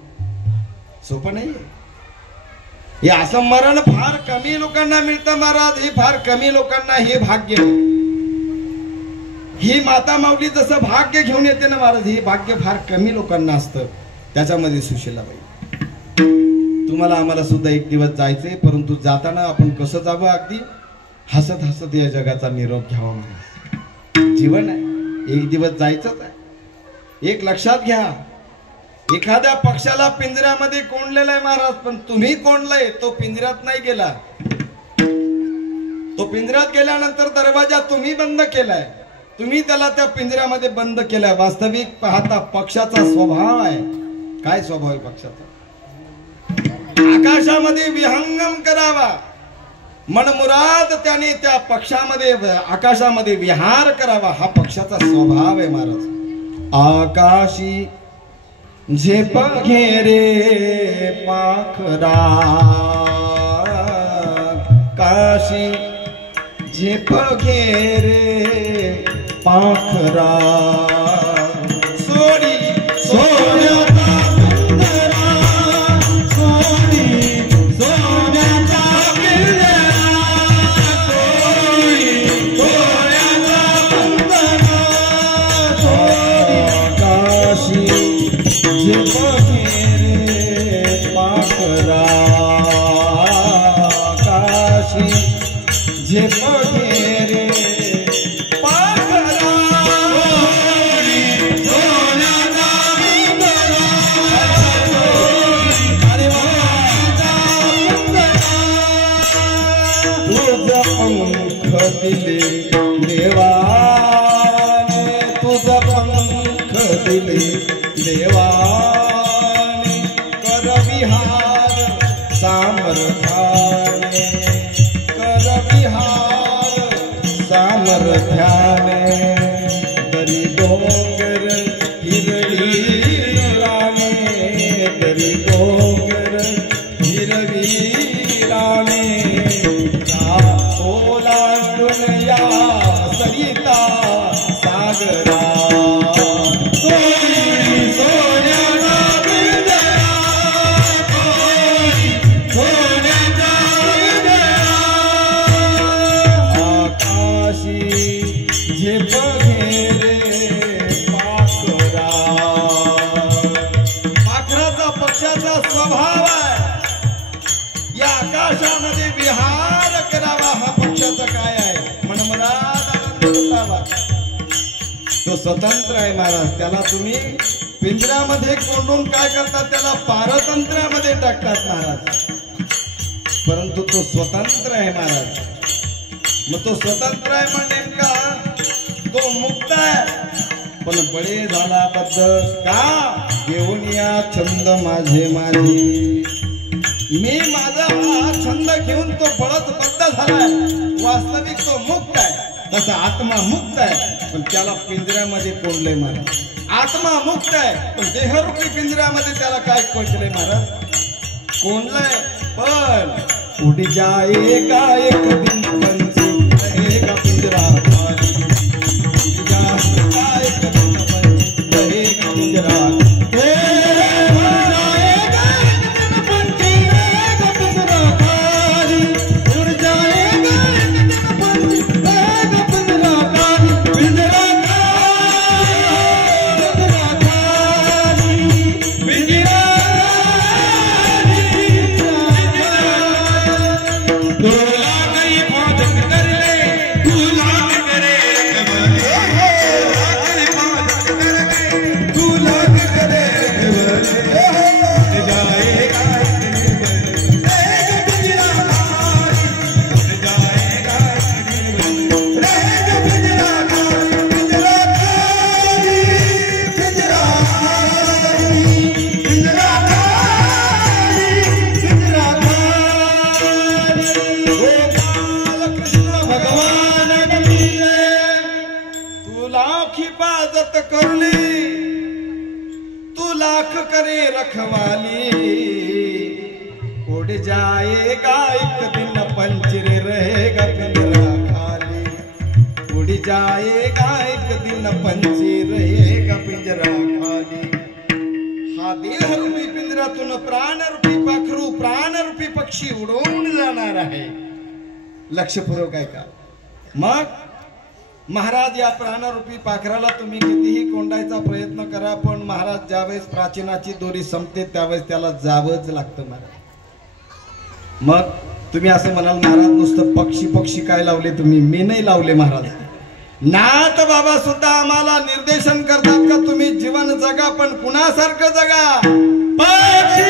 सोपं नाही हे. असं मरण फार कमी लोकांना मिळतं महाराज. हे फार कमी लोकांना हे भाग्य. ही माता माऊली जसं भाग्य घेऊन येते ना महाराज, हे भाग्य फार कमी लोकांना असतं. त्याच्यामध्ये सुशीलाबाई, तुम्हाला आम्हाला सुद्धा एक दिवस जायचंय, परंतु जाताना आपण कसं जावं, अगदी हसत हसत या जगाचा निरोप घ्यावा. महाराज जीवन आहे, एक दिवस जायचंच आहे. एक लक्षात घ्या, एखाद्या पक्षाला पिंजऱ्यामध्ये कोंडलेला आहे महाराज, पण तुम्ही कोंडलाय, तो पिंजऱ्यात नाही गेला. तो पिंजऱ्यात गेल्यानंतर दरवाजा तुम्ही बंद केलाय, तुम्ही त्याला त्या पिंजऱ्यामध्ये बंद केलाय. वास्तविक पाहता पक्षाचा स्वभाव आहे. काय स्वभाव आहे पक्षाचा? आकाशामध्ये विहंगम करावा, मनमुराद त्याने त्या पक्षामध्ये आकाशामध्ये विहार करावा, हा पक्षाचा स्वभाव आहे महाराज. आकाशी झेप घेरे पाखरा, काशी झेप घेरे पाखरा, सोडी सोन्याचा पिंजरा, सोडी सोन्याचा पिंजरा, सोडी सोन्याचा पिंजरा, सोडी काशी झेप घेरे पाखरा, काशी झेप घेरे पाखरा, सोन्याचा पिंजरा, तुझ पंख दिले देवाने, तुझ पंख दिले देवाने, कर विहार सामर्थ्याने, कर विहार सामर्थ्याने, दरी डोंगर हिरवी राने, दरी डोंगर हिरवी राने, ओलांडून या सरिता सागरा, स्वभाव आहे. या आकाशामध्ये विहार करावा, हा पक्षाचा काय आहे, मनमनात आनंद लुटावा. तो स्वतंत्र आहे महाराज. त्याला तुम्ही पिंजऱ्यामध्ये कोंडून काय करतात, त्याला पारतंत्र्यामध्ये टाकतात महाराज. परंतु तो स्वतंत्र आहे महाराज. मग तो स्वतंत्र आहे पण नेमका तो मुक्त आहे, पण बळे झाला बद्ध का घेऊन या छंद माझे माझी. मी माझा हा छंद घेऊन तो बळच बद्ध झालाय. वास्तविक तो मुक्त आहे, तसा आत्मा मुक्त आहे, पण त्याला पिंजऱ्यामध्ये कोंडले महाराज. आत्मा मुक्त आहे, पण देहरूपी पिंजऱ्यामध्ये त्याला काय कोंडले महाराज, कोंडलंय. पण उड जाएगा एक दिन पंछी रहेगा पिंजरा खाली, उड जाएगा एक दिन पंछी रहेगा पिंजरा, करे रखवाली, उड़ जाएगा एक दिन पंजरे रहेगा पिंजरा खाली, उड़ जाएगा न पंची रहे का पिंजरा खाली. हा देहरूपी पिंजरातून प्राणरूपी पाखरू प्राणरूपी पक्षी उडवून जाणार आहे. लक्षपूर्वक ऐका. मग महाराज या प्राणरूपी पाखराला तुम्ही कितीही कोंडायचा प्रयत्न करा, पण महाराज ज्यावेळेस प्राचीनाची दोरी संपते त्यावेळेस त्याला जावंच लागतं महाराज. मग तुम्ही असं म्हणाल महाराज नुसतं पक्षी पक्षी काय लावले तुम्ही? मी नाही लावले महाराज. नाथ बाबा सुद्धा आम्हाला निर्देशन करतात का तुम्ही जीवन जगा, पण कुणासारखं जगा. पक्षी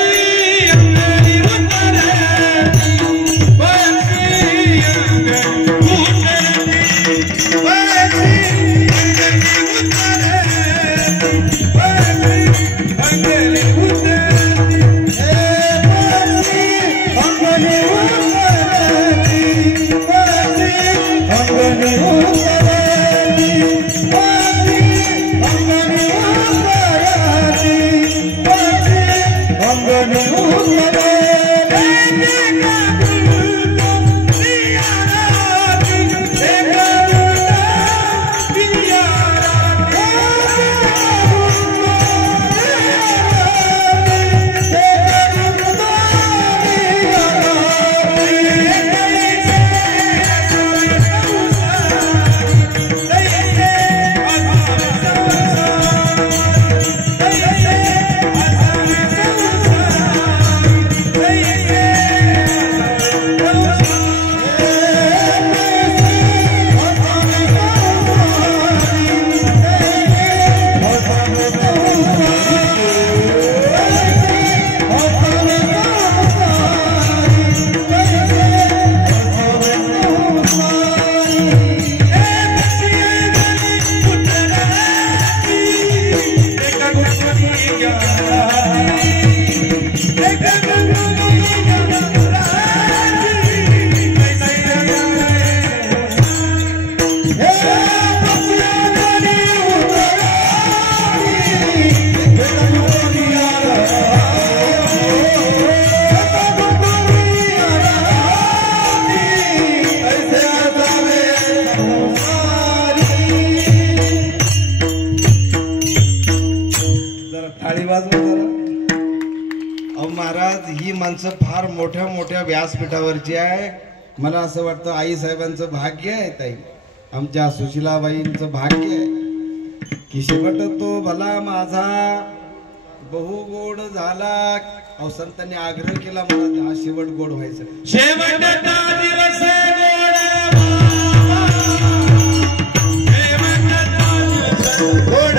फार मोठ्या मोठ्या व्यासपीठावरची आहे. मला असं वाटतं आई साहेबांचं भाग्य आहे ताई, आमच्या सुशीलाबाईंचं भाग्य आहे की शेवट तो भला माझा बहु गोड झाला. अहो संतांनी आग्रह केला मला हा शेवट गोड व्हायचा. शेवटचा दिवस गोड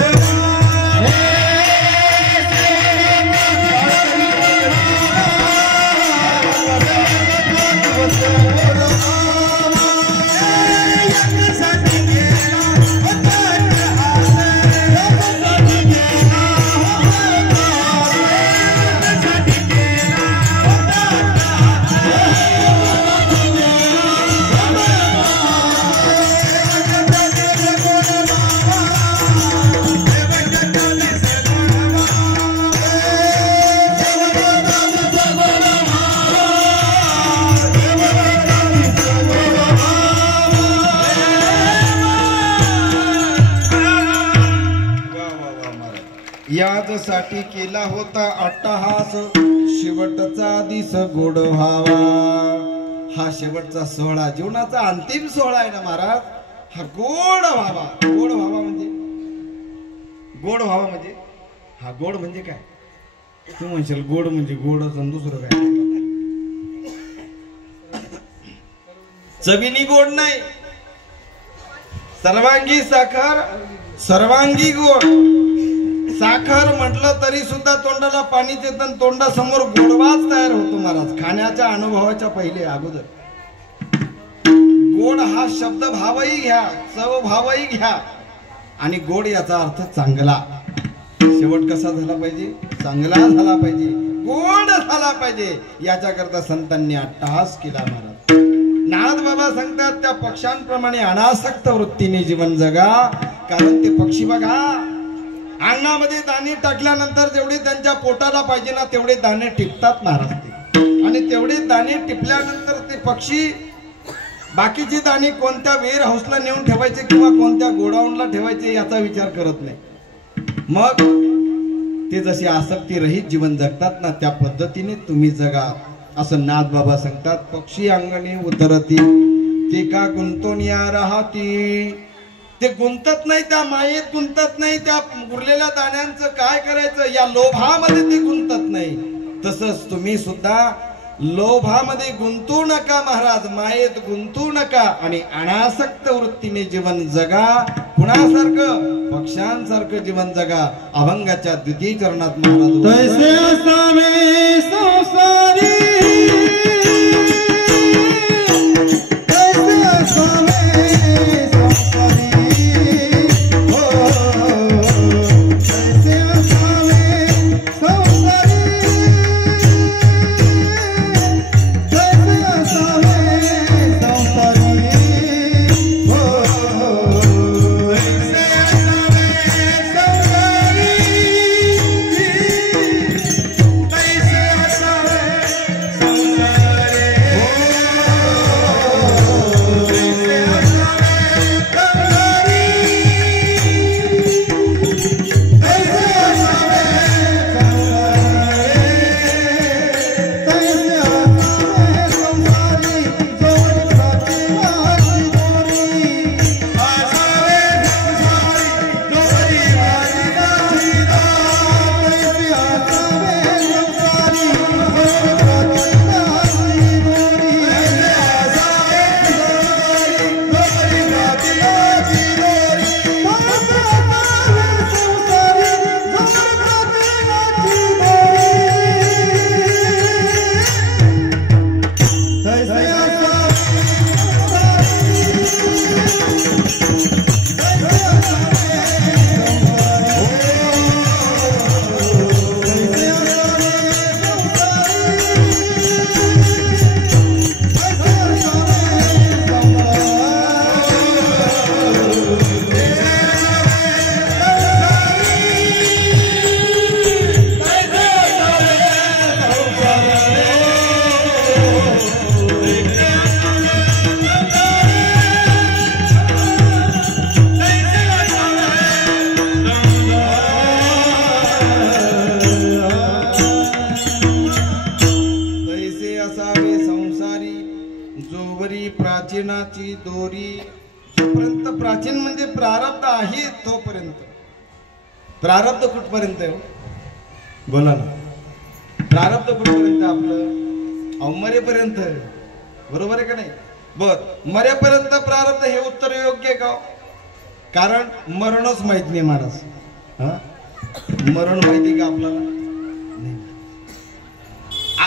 यासाठी केला होता अट्टहास शेवटचा दिस गोड व्हावा. हा शेवटचा सोहळा जीवनाचा अंतिम सोहळा आहे ना महाराज. हा गोड व्हावा. गोड व्हावा म्हणजे गोड व्हावा म्हणजे हा गोड म्हणजे काय? तू म्हणशील गोड म्हणजे गोड दुसरं काय? चवीनी गोड नाही, सर्वांगी साखर सर्वांगी गोड. साखर म्हटलं तरी सुद्धा तोंडाला पाणी येतं, तोंडासमोर गोडवाच तयार होतो महाराज. खाण्याच्या अनुभवाच्या पहिले अगोदर गोड हा शब्द भावही घ्या, चव भावही घ्या. आणि गोड याचा अर्थ चांगला. शेवट कसा झाला पाहिजे? चांगला झाला पाहिजे, गोड झाला पाहिजे. याच्याकरता संतांनी अट्टहास केला महाराज. नाथ बाबा सांगतात त्या पक्ष्यांप्रमाणे अनासक्त वृत्तीने जीवन जगा. कारण ते पक्षी बघा अंगणामध्ये दाणे टाकल्यानंतर जेवढे त्यांच्या पोटाला पाहिजे ना तेवढे दाणे टिपतात महाराज ते. आणि तेवढे दाणे टिपल्यानंतर ते पक्षी बाकीचे दाणे कोणत्या वेअर हाऊसला नेऊन ठेवायचे किंवा कोणत्या गोडाऊनला ठेवायचे याचा विचार करत नाही. मग ते जसे आसक्ती रहित जीवन जगतात ना त्या पद्धतीने तुम्ही जगा असं नाथ बाबा सांगतात. पक्षी अंगणी उतरती ते का गुंतोनिया राहती. ते गुंतत नाही, त्या मायेत गुंतत नाही, त्या उरलेल्या दाण्यांचं काय करायचं या लोभामध्ये ते गुंतत नाही. तसंच तुम्ही सुद्धा लोभामध्ये गुंतू नका महाराज, मायेत गुंतू नका आणि अनासक्त वृत्तीने जीवन जगा. कुणासारखं? पक्ष्यांसारखं जीवन जगा. अभंगाच्या द्वितीय चरणात महाराज तैसे असावे संसारी प्राचीनाची दोरी. जोपर्यंत प्राचीन म्हणजे प्रारब्ध आहे तोपर्यंत. प्रारब्ध कुठपर्यंत आहे? बोला ना. प्रारब्ध कुठपर्यंत आपलं? मरेपर्यंत. बरोबर आहे का नाही? बर, मरेपर्यंत प्रारब्ध हे उत्तर योग्य का? कारण मरणच माहित नाही महाराज. मरण माहिती का आपल्याला?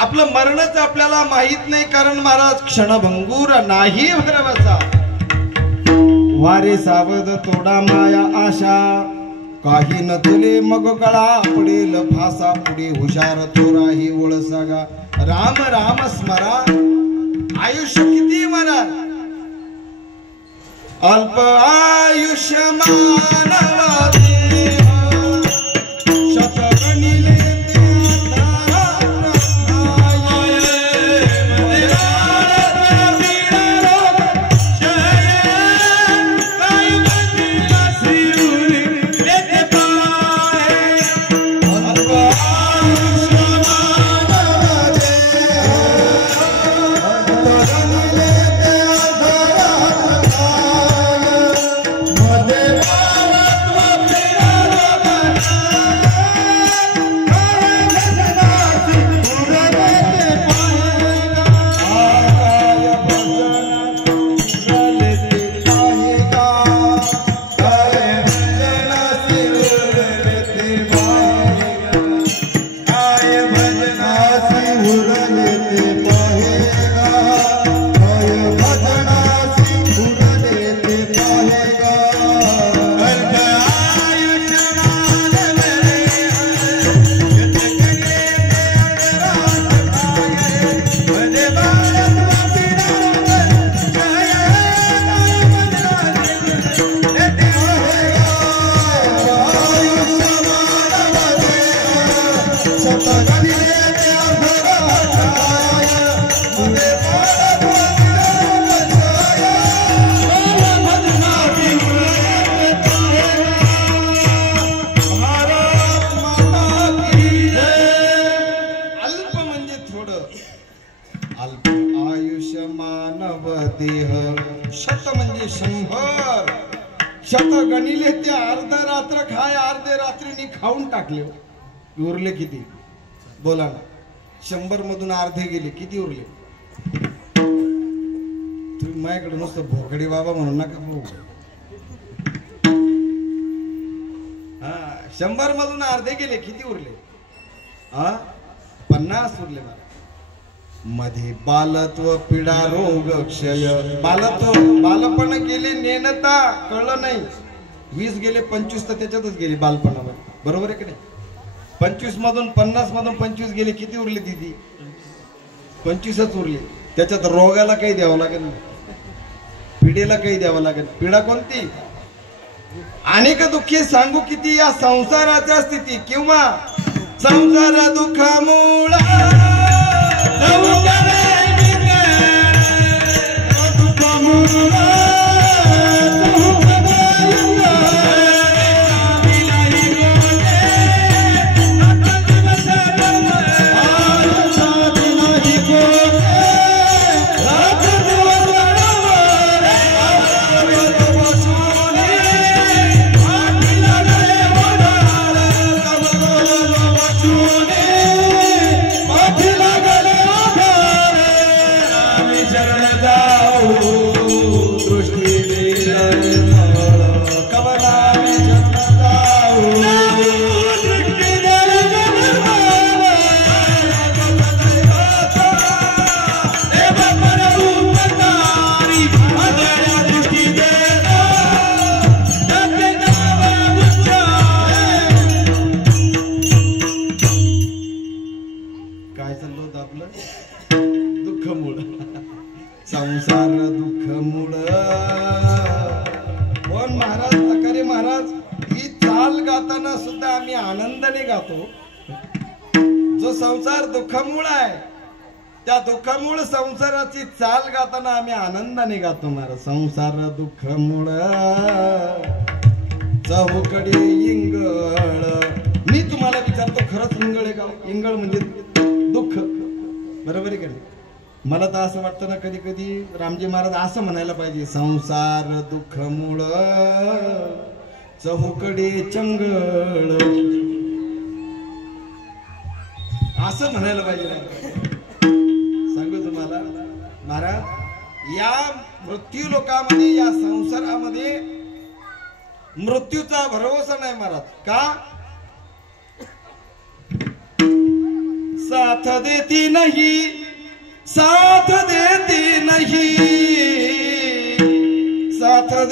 आपलं मरणच आपल्याला माहित नाही. कारण महाराज क्षणभंगूर नाही भरवसा. वारे सावध तोडा माया आशा. काही न तुले मग गळा पडेल फासा. पुढे हुशार तो राही ओळ सागा. राम राम स्मरा. आयुष्य किती महाराज? अल्प आयुष्य मानवा देव. शतगणिले मध्ये अल्प आयुष्य मानव देह शत म्हणजे 100 शत गणिले ते अर्ध रात्र खाय अर्धे रात्रीनी खाऊन टाकले उरले किती बोला ना 100 मधून अर्धे गेले किती उरले तुम्ही माझ्याकडे नुसतं भोकडी बाबा म्हणून नका भाऊ हा 100 मधून अर्धे गेले किती उरले 50 उरले मला मध्ये बालत्व पीडा रोग क्षय बालपण गेले नेनता कळलं नाही 20 गेले 25 तर त्याच्यातच गेली बालपणामध्ये बरोबर आहे की नाही 25 मधून 50 मधून 25 गेले किती उरले दिदी 25च उरले त्याच्यात रोगाला काही द्यावं लागेल पिढीला काही द्यावं लागेल पिढा कोणती अनेक दुःखी सांगू किती या संसाराच्या स्थिती किंवा संसार दुःखामुळा संसार दुःख मूळ पण महाराज तकारे महाराज ही चाल गाताना सुद्धा आम्ही आनंदाने गातो जो संसार दुःखामुळे आहे त्या दुःखामुळे संसाराची चाल गाताना आम्ही आनंदाने गातो महाराज संसार दुःखामुळे चहूकडे इंगळ मी तुम्हाला विचारतो खरंच इंगळ आहे का इंगळ म्हणजे दुःख बरोबर आहे का नाही मला तर असं वाटतं ना कधी कधी रामजी महाराज असं म्हणायला पाहिजे संसार दुःख मूळ चहूकडे चंगळ असं म्हणायला पाहिजे सांगू तुम्हाला महाराज या मृत्यू लोकांमध्ये या संसारामध्ये मृत्यूचा भरोसा नाही महाराज का साथ देती नहीं साथ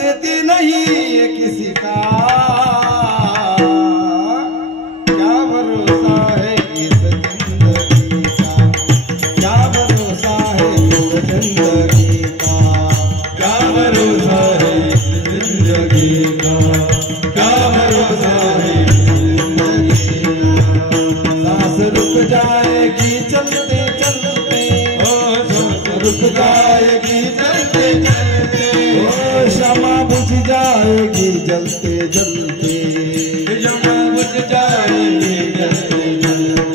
देती नहीं ये किसी का क्या भरोसा है इस जिंदगी का क्या भरोसा है इस जिंदगी का क्या भरोसा है इस जिंदगी का क्या भरोसा है इस जिंदगी का सांस रुक जाएगी चलते रुक जाएगी चलते चलते ओ क्षमा बुझ जाएगी जलते जलते क्षमा बुझ जाएगी जलते जलते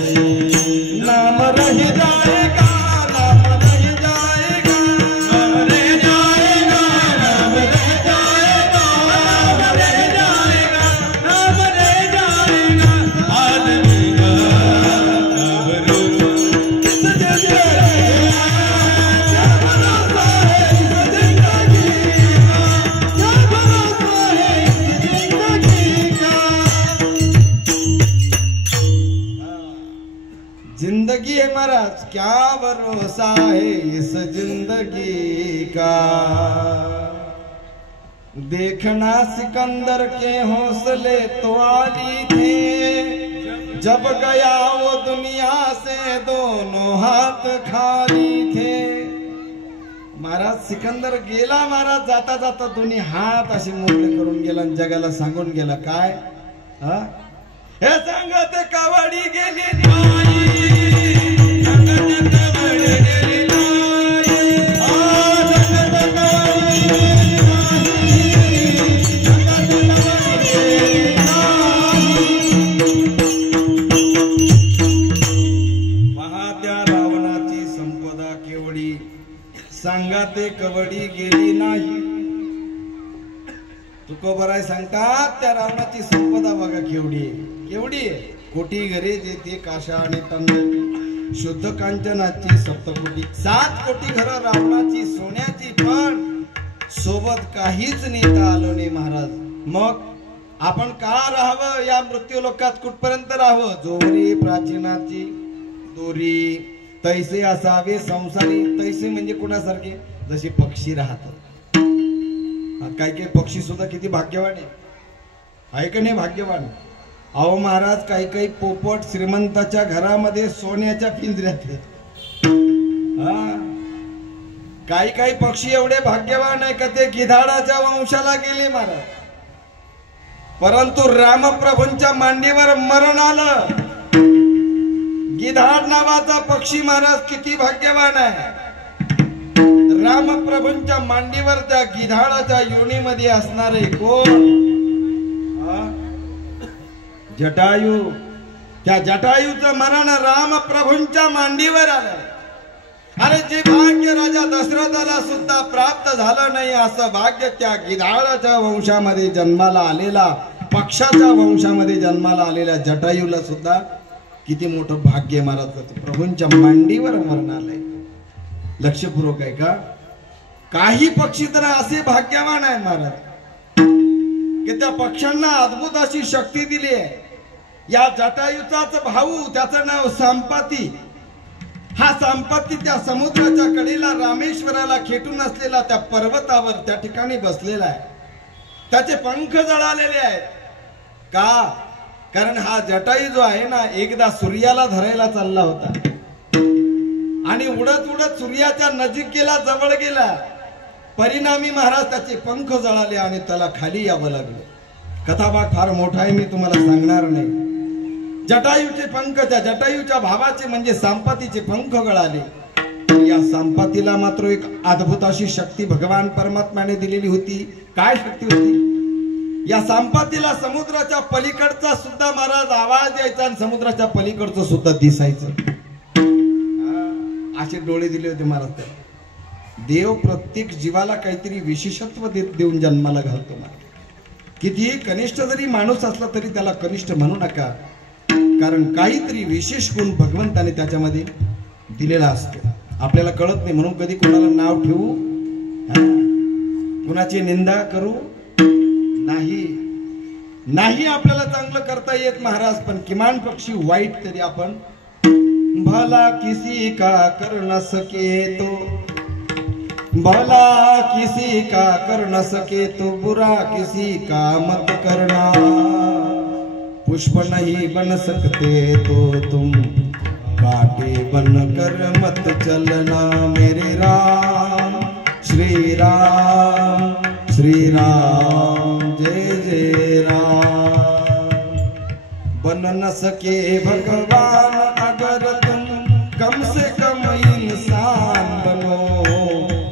नाम रह जाएगा नाम रह जाएगा नाम रह जाएगा नाम रह जाएगा नाम रह जाएगा नाम रह जाएगा आदमी का नाम जिंदगी है महाराज क्या भरोसा है इस जिंदगी का देखना सिकंदर के हौसले तो आली थे जब गया वो दुनिया से दोनों हाथ खाली थे महाराज सिकंदर गेला महाराज जाता जाता दोन्ही हात असे मोकळे करून गेला आणि जगाला सांगून गेला काय हे सांगते कावडी गेली महात्या रावणाची संपदा केवढी सांगा ते कवडी गेली नाही. तुकोबराय सांगतात त्या रावणाची संपदा बघा केवढी आहे, केवढी आहे. कोटी घरे जेथे काशा आणि तंड, शुद्ध कांचनाची सप्तकोटी. 7 कोटी घरं रावणाची सोन्याची, पण सोबत काहीच नेता आलं नाही महाराज. मग आपण का राहावं या मृत्यू लोकात, कुठपर्यंत राहावं. जोरी प्राचीनाची दोरी, तैसे असावे संसारी. तैसे म्हणजे कुणासारखे, जसे पक्षी राहतात. काही काही पक्षी सुद्धा किती भाग्यवान आहे का नाही, भाग्यवान. अहो महाराज, काही काही पोपट श्रीमंताच्या घरामध्ये सोन्याच्या पिंजऱ्यात आहेत. काही काही पक्षी एवढे भाग्यवान आहे का ते गिधाडाच्या वंशाला गेले महाराज. परंतु रामप्रभूंच्या मांडीवर मरण आलं. गिधाड नावाचा पक्षी महाराज किती भाग्यवान आहे. रामप्रभूंच्या मांडीवर त्या गिधाडाच्या योनीमध्ये असणारे कोण, जटायू. त्या जटायूचं मरण रामप्रभूंच्या मांडीवर आलं. अरे जे भाग्य राजा दशरथाला सुद्धा प्राप्त झालं नाही, असं भाग्य त्या गिधाडाच्या वंशामध्ये जन्माला आलेला, पक्षाच्या वंशामध्ये जन्माला आलेल्या जटायूला सुद्धा किती मोठं भाग्य महाराज. प्रभूंच्या मांडीवर मरण आलंय. लक्षपूर्वक आहे का. काही पक्षी तर असे भाग्यवान आहेत महाराज की त्या पक्ष्यांना अद्भुत अशी शक्ती दिली आहे. या जटायूचाच भाऊ, त्याचं नाव संपाती. हा संपाती त्या समुद्राच्या कडेला रामेश्वराला खेटून असलेला त्या पर्वतावर त्या ठिकाणी बसलेला आहे. त्याचे पंख जळालेले आहेत. का, कारण हा जटायू जो आहे ना, एकदा सूर्याला धरायला चालला होता आणि उडत उडत सूर्याच्या नजीकेला जवळ गेला. परिणामी महाराज त्याचे पंख जळाले आणि त्याला खाली यावं लागलं. कथाभाग फार मोठा आहे, मी तुम्हाला सांगणार नाही. जटायूचे पंख, त्या जटायूच्या भावाचे म्हणजे संपातीचे पंख गळाले. या संपातीला मात्र एक अद्भुत अशी शक्ती भगवान परमात्म्याने दिलेली होती. काय शक्ती होती. या संपातीला समुद्राच्या पलीकडचा सुद्धा महाराज आवाज यायचा आणि समुद्राच्या पलीकडचं सुद्धा दिसायचं. असे डोळे दिले होते महाराज त्याला. देव प्रत्येक जीवाला काहीतरी विशेषत्व देऊन जन्माला घालतो. कितीही कनिष्ठ जरी माणूस असला तरी त्याला कनिष्ठ म्हणू नका, कारण काहीतरी विशेष गुण भगवंताने त्याच्यामध्ये दिलेला असतो. आपल्याला कळत नाही म्हणून कधी कोणाला नाव ठेवू, कुणाची निंदा करू नाही. आपल्याला चांगलं करता येत महाराज, पण किमान पक्षी वाईट तरी आपण. भला किसी का कर न सके तो, भला किसी का कर न सके तो, बुरा किसी का मत करना. पुष्प नहीं बन सकते तो तुम कांटे बनकर मत चलना. मेरे राम श्री राम, श्री राम जय जय राम. बन न सके भगवान अगर तुम कम से कम इंसान बनो.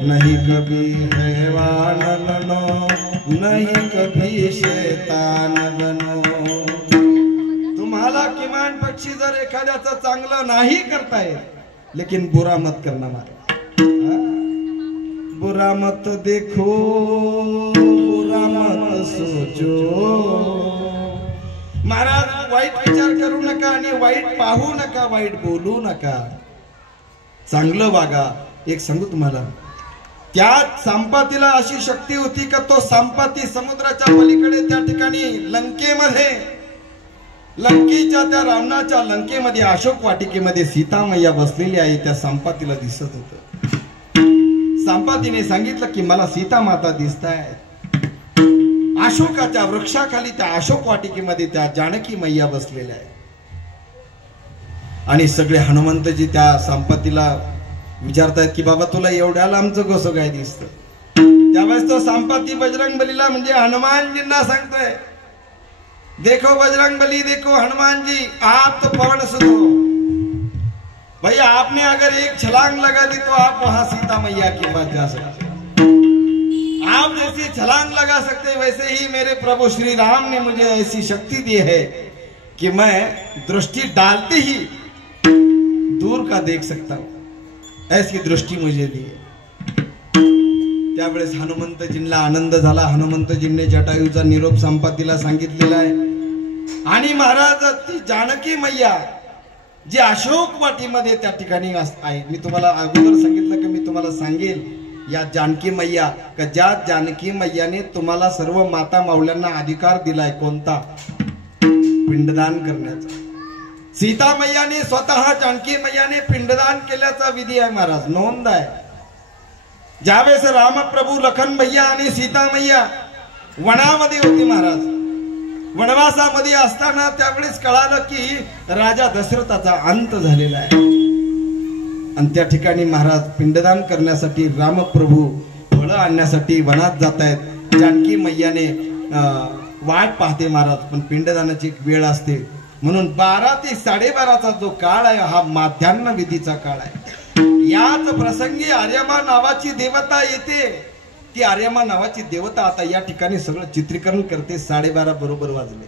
नहीं कभी हैवान बनो, नहीं कभी शैतान बनो. तुम्हाला किमान पक्षी जर एखाद्याचं चांगलं नाही करताय, लेकिन बुरा मत करना मारे. बुरा मत देखो, बुरा मत सोचो. महाराज, वाईट विचार करू नका आणि वाईट पाहू नका, वाईट बोलू नका, चांगलं वागा. एक सांगू तुम्हाला, त्या संपातीला अशी शक्ती होती का तो संपाती समुद्राच्या पलीकडे त्या ठिकाणी लंकेमध्ये, लंकेच्या त्या रावणाच्या लंकेमध्ये अशोक वाटिकेमध्ये सीता मैया बसलेली आहे. त्या संपातीला दिसत होत. संपातीने सांगितलं की मला सीता माता दिसताय. अशोकाच्या वृक्षाखाली त्या अशोक वाटिकेमध्ये त्या जानकी मैया बसलेल्या आहेत. आणि सगळे हनुमंतजी त्या संपातीला विचारतायत की बाबा तुला एवढ्या लांबचं कसं काय दिसतं. त्यावेळेस तो संपाती बजरंगबलीला म्हणजे हनुमानजींना सांगतोय, देखो बजरंगबली, देखो हनुमान जी, आप तो पवन सुत हो. भैया आपने अगर एक छलांग लगा दी तो आप वहां सीता मैया के पास जा सकते. आप जैसी छलांग लगा सकते वैसे ही मेरे प्रभु श्री राम ने मुझे ऐसी शक्ति दी है कि मैं दृष्टि डालते ही दूर का देख सकता हूं. ऐसी दृष्टि मुझे दी है. त्यावेळेस हनुमंतजींना आनंद झाला. हनुमंतजींनी जटायूचा निरोप संपातीला सांगितलेला आहे. आणि महाराज ती जानकी मैया जी अशोक वाटीमध्ये त्या ठिकाणी आहे. मी तुम्हाला अगोदर सांगितलं की मी तुम्हाला सांगेल या जानकी मैया का ज्या जानकी मैयाने तुम्हाला सर्व माता माऊल्यांना अधिकार दिलाय कोणता? पिंडदान करण्याचा. सीता मैयाने स्वतः जानकी मैयाने पिंडदान केल्याचा विधी आहे महाराज, नोंद आहे. ज्यावेळेस रामप्रभू लखन मैया आणि सीता मैया वनामध्ये होती महाराज, वनवासामध्ये असताना त्यावेळेस कळालं की राजा दशरथाचा अंत झालेला आहे. आणि त्या ठिकाणी महाराज पिंडदान करण्यासाठी रामप्रभू फळं आणण्यासाठी वनात जात आहेत. जानकी मैयाने वाट पाहते महाराज, पण पिंडदानाची एक वेळ असते म्हणून 12 ते 12:30चा जो काळ आहे हा माध्यान्ह विधीचा काळ आहे. याच प्रसंगी आर्यमा नावाची देवता येते. ती आर्यमा नावाची देवता आता या ठिकाणी सगळं चित्रीकरण करते. 12:30 बरोबर वाजले,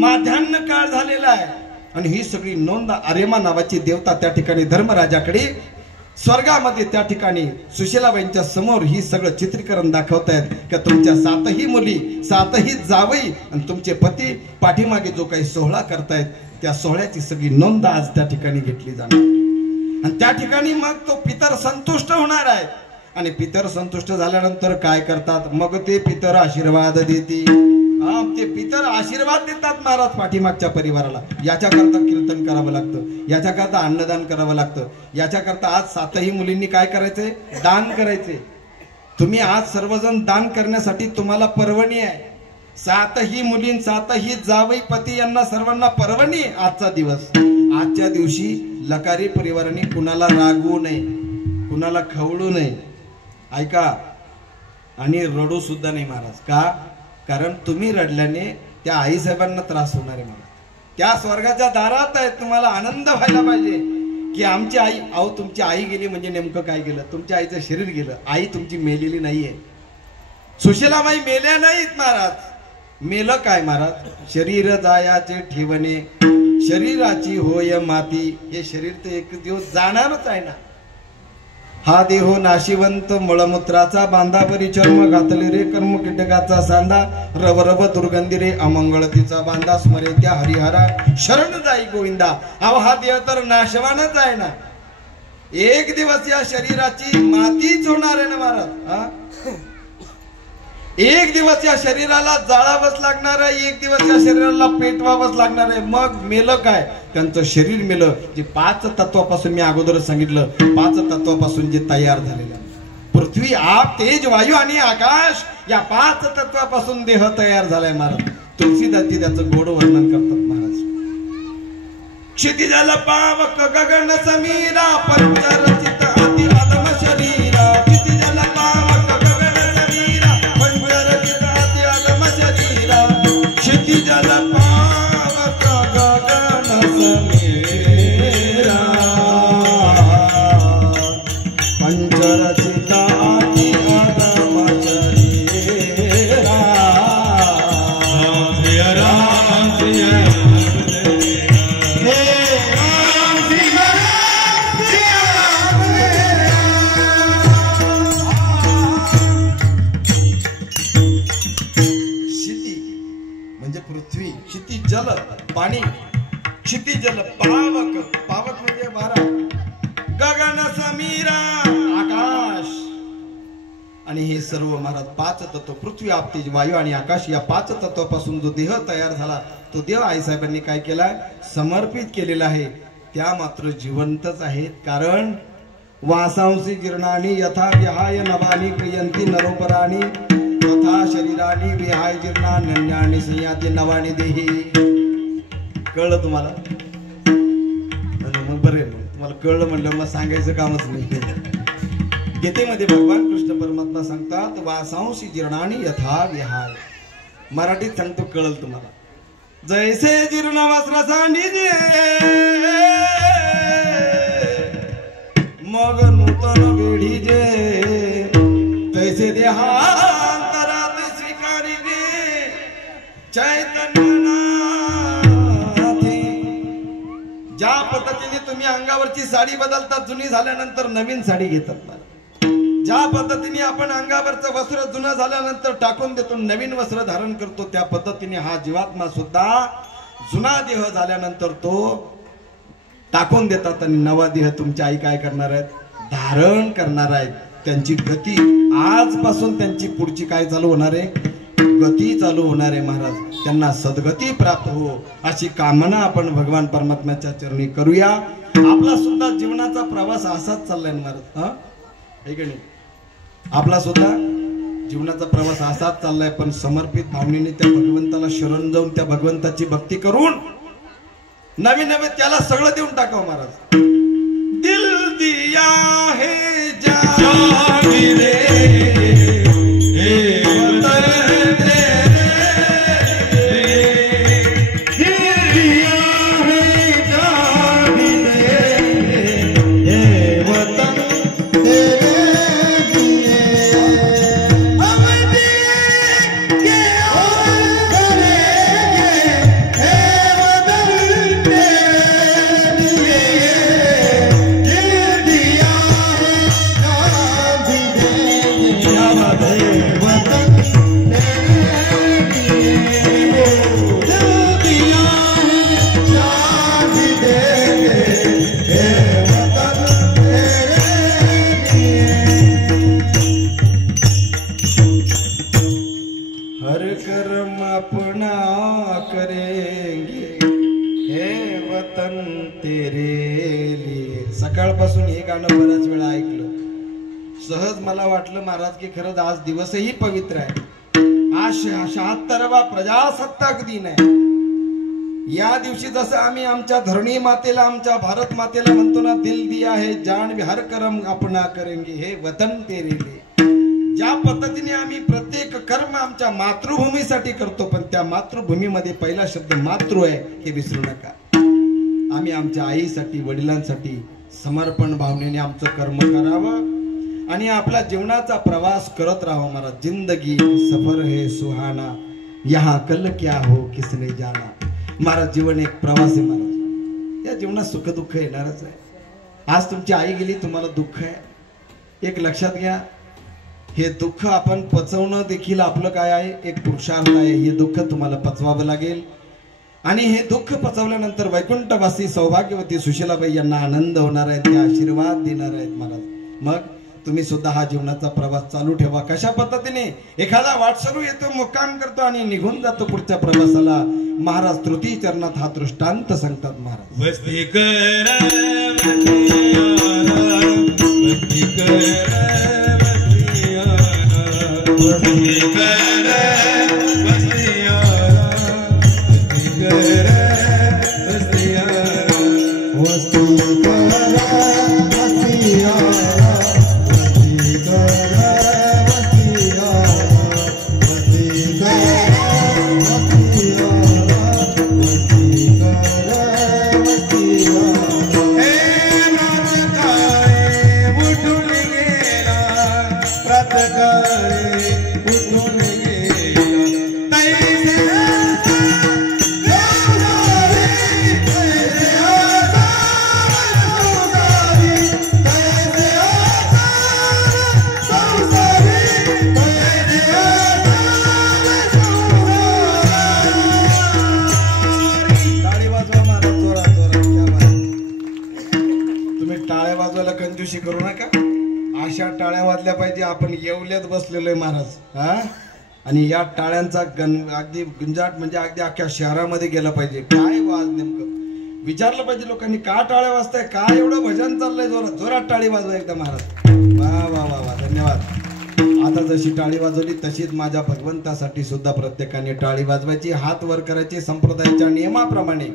माध्यान्ह काळ झालेला आहे. आणि ही सगळी नोंद आर्यमा नावाची देवता त्या ठिकाणी धर्मराजाकडे स्वर्गामध्ये त्या ठिकाणी सुशीलाबाईंच्या समोर ही सगळं चित्रीकरण दाखवतायत की तुमच्या 7ही मुली 7ही जावई आणि तुमचे पती पाठीमागे जो काही सोहळा करतायत त्या सोहळ्याची सगळी नोंद आज त्या ठिकाणी घेतली जाणार. आणि त्या ठिकाणी मग तो पितर संतुष्ट होणार आहे. आणि पितर संतुष्ट झाल्यानंतर काय करतात? मग ते पितर आशीर्वाद देते. ते पितर आशीर्वाद देतात महाराज पाठीमागच्या परिवाराला. याच्याकरता कीर्तन करावं लागतं, याच्याकरता अन्नदान करावं लागतं, याच्याकरता आज 7ही मुलींनी काय करायचंय? दान करायचे. तुम्ही आज सर्वजण दान करण्यासाठी तुम्हाला पर्वणी आहे. 7ही मुली 7ही जावई पती यांना सर्वांना पर्वणी आजचा दिवस. आजच्या दिवशी लकारी परिवाराने कुणाला रागवू नये, कुणाला खवळू नये. ऐका, आणि रडू सुद्धा नाही महाराज. का? कारण तुम्ही रडल्याने त्या आईसाहेबांना त्रास होणार आहे. मला त्या स्वर्गाच्या दारात आहेत. तुम्हाला आनंद व्हायला पाहिजे की आमची आई, अहो तुमची आई गेली म्हणजे नेमकं काय गेलं? तुमच्या आईचं शरीर गेलं. आई तुमची मेलेली नाहीये. सुशीलाबाई मेल्या नाहीत महाराज. मेलं काय महाराज? शरीर जायाचे ठेवणे, शरीराची होय माती. हे शरीर तर एक दिवस जाणारच आहे ना. हा देहो नाशिवंत मळमूत्राचा बांधा, परी चर्म घातले रे कर्म कीटकाचा सांदा, रव रव दुर्गंधी रे अमंगळतीचा बांधा, स्मरे त्या हरिहरा शरण जाई गोविंदा. अहो हा देह तर नाशवानच आहे ना. एक दिवस या शरीराची मातीच होणार आहे ना महाराज. एक दिवस या शरीराला जाळावंच लागणार आहे, एक दिवस या शरीराला पेटवावंच लागणार आहे. मग मेलं काय? त्यांचं शरीर मेलं जे 5 तत्वापासून मी अगोदर सांगितलं. 5 तत्वापासून जे तयार झालेलं पृथ्वी आप तेज वायू आणि आकाश या 5 तत्वापासून देह तयार झालाय महाराज. तुलसीदासजी त्याचं गोड वर्णन करतात महाराज. क्षितिजल पावक गगन समीरा पंचरचित अति अधम शरीरा. क्षितिजल पावक गगन समीरा पंचरचित अति अधम शरीरा. क्षितिजल पावक गगन समीरा पंचरचित अति अधम शरीरा. राम श्री पृथ्वी, क्षिती जल पाणी, क्षिती जल पावक, पावक म्हणजे वारा, गगन समीरा आकाश. आणि हे सर्व महाराज 5 तत्व पृथ्वी आप तेज वायू आणि आकाश या 5 तत्वापासून जो देह तयार झाला तो देह आईसाहेबांनी काय केलाय? समर्पित केलेला आहे. त्या मात्र जिवंतच आहेत. कारण वासांसी जीर्णानी यथा विहाय नवानी क्रियंती नरोपराणी तथा शरीरानी विहाय जीर्णा नन्यानी संयाती नवानी देही. कळलं तुम्हाला? मग बरे, तुम्हाला कळलं म्हणलं मग सांगायचं कामच नाही. गीतेमध्ये भगवान कृष्ण परमात्मा सांगतात वासांसी जीर्णानी यथा विहाय. मराठीत सांगतो, कळलं तुम्हाला? जैसे जीर्ण वस्त्र सांडीजे मग नूतन वेढीजे तैसे देहांतरात स्वीकारिले चैतन्यनाथी. ज्या पद्धतीने तुम्ही अंगावरची साडी बदलतात जुनी झाल्यानंतर नवीन साडी घेतात ज्या पद्धतीने आपण अंगावरचं वस्त्र जुनं झाल्यानंतर टाकून देतो, नवीन वस्त्र धारण करतो, त्या पद्धतीने हा जीवात्मा सुद्धा जुना देह झाल्यानंतर तो टाकून देतात आणि नवा देह तुमची आई काय करणार आहेत, धारण करणार आहेत. त्यांची गती आजपासून त्यांची पुढची काय चालू होणार आहे, गती चालू होणार आहे. महाराज त्यांना सद्गती प्राप्त हो अशी कामना आपण भगवान परमात्म्याच्या चरणी करूया. आपला सुद्धा जीवनाचा प्रवास असाच चाललाय महाराज. हा हे की नाही, आपला सुद्धा जीवनाचा प्रवास असाच चाललाय, पण समर्पित भावनेने त्या भगवंताला शरण जाऊन त्या भगवंताची भक्ती करून नवीन नवे त्याला सगळं देऊन टाकावं. महाराज दिल दिया है जान दे सकाळपासून हे गाणं बऱ्याच वेळा ऐकलं. सहज मला वाटलं महाराज की खरंच आज दिवसही पवित्र आहे. आज 76वा प्रजासत्ताक दिन आहे. या दिवशी जसं आम्ही आमच्या धरणी मातेला, आमच्या भारत मातेला म्हणतो ना, दिल दिया है जान हर कर्म अपना करेंगे हे वतन तेरे लिए. ज्या पद्धतीने आम्ही प्रत्येक कर्म आमच्या मातृभूमीसाठी करतो, पण त्या मातृभूमीमध्ये पहिला शब्द मातृ आहे हे विसरू नका. आम्ही आमच्या आईसाठी, वडिलांसाठी समर्पण भावनेने आमचं कर्म करावं आणि आपल्या जीवनाचा प्रवास करत राहावं. महाराज जिंदगी सफर है सुहाना, यहाँ कल क्या हो किसने जाना. महाराज जीवन एक प्रवास आहे. महाराज या जीवनात सुख दुःख येणारच आहे. आज तुमची आई गेली, तुम्हाला दुःख आहे. एक लक्षात घ्या, हे दुःख आपण पचवणं देखील आपलं काय आहे, एक पुरुषार्थ आहे. हे दुःख तुम्हाला पचवावं लागेल आणि हे दुःख पचवल्यानंतर वैकुंठवासी सौभाग्यवती सुशीलाबाई यांना आनंद होणार आहे, ते आशीर्वाद देणार आहेत. महाराज मग तुम्ही सुद्धा हा जीवनाचा प्रवास चालू ठेवा. कशा पद्धतीने एखादा वाटसरू येतो, मुक्काम करतो आणि निघून जातो पुढच्या प्रवासाला. महाराज तृतीय चरणात हा दृष्टांत सांगतात. महाराज वस्ती कर वस्ती कर करू नका. अशा टाळ्या वाजल्या पाहिजे. आपण येवल्यात बसलेलोय महाराज. हा आणि या टाळ्यांचा अगदी गुंजाट म्हणजे अगदी अख्ख्या शहरामध्ये गेला पाहिजे. काय वाज नेमकं विचारलं पाहिजे लोकांनी, का टाळ्या वाजताय, काय एवढं भजन चाललंय, जोरात जोरात टाळी वाजवा एकदा महाराज. वा वा वा वा, धन्यवाद. आता जशी टाळी वाजवली तशीच माझ्या भगवंतासाठी सुद्धा प्रत्येकाने टाळी वाजवायची, हात वर करायचे संप्रदायाच्या नियमाप्रमाणे.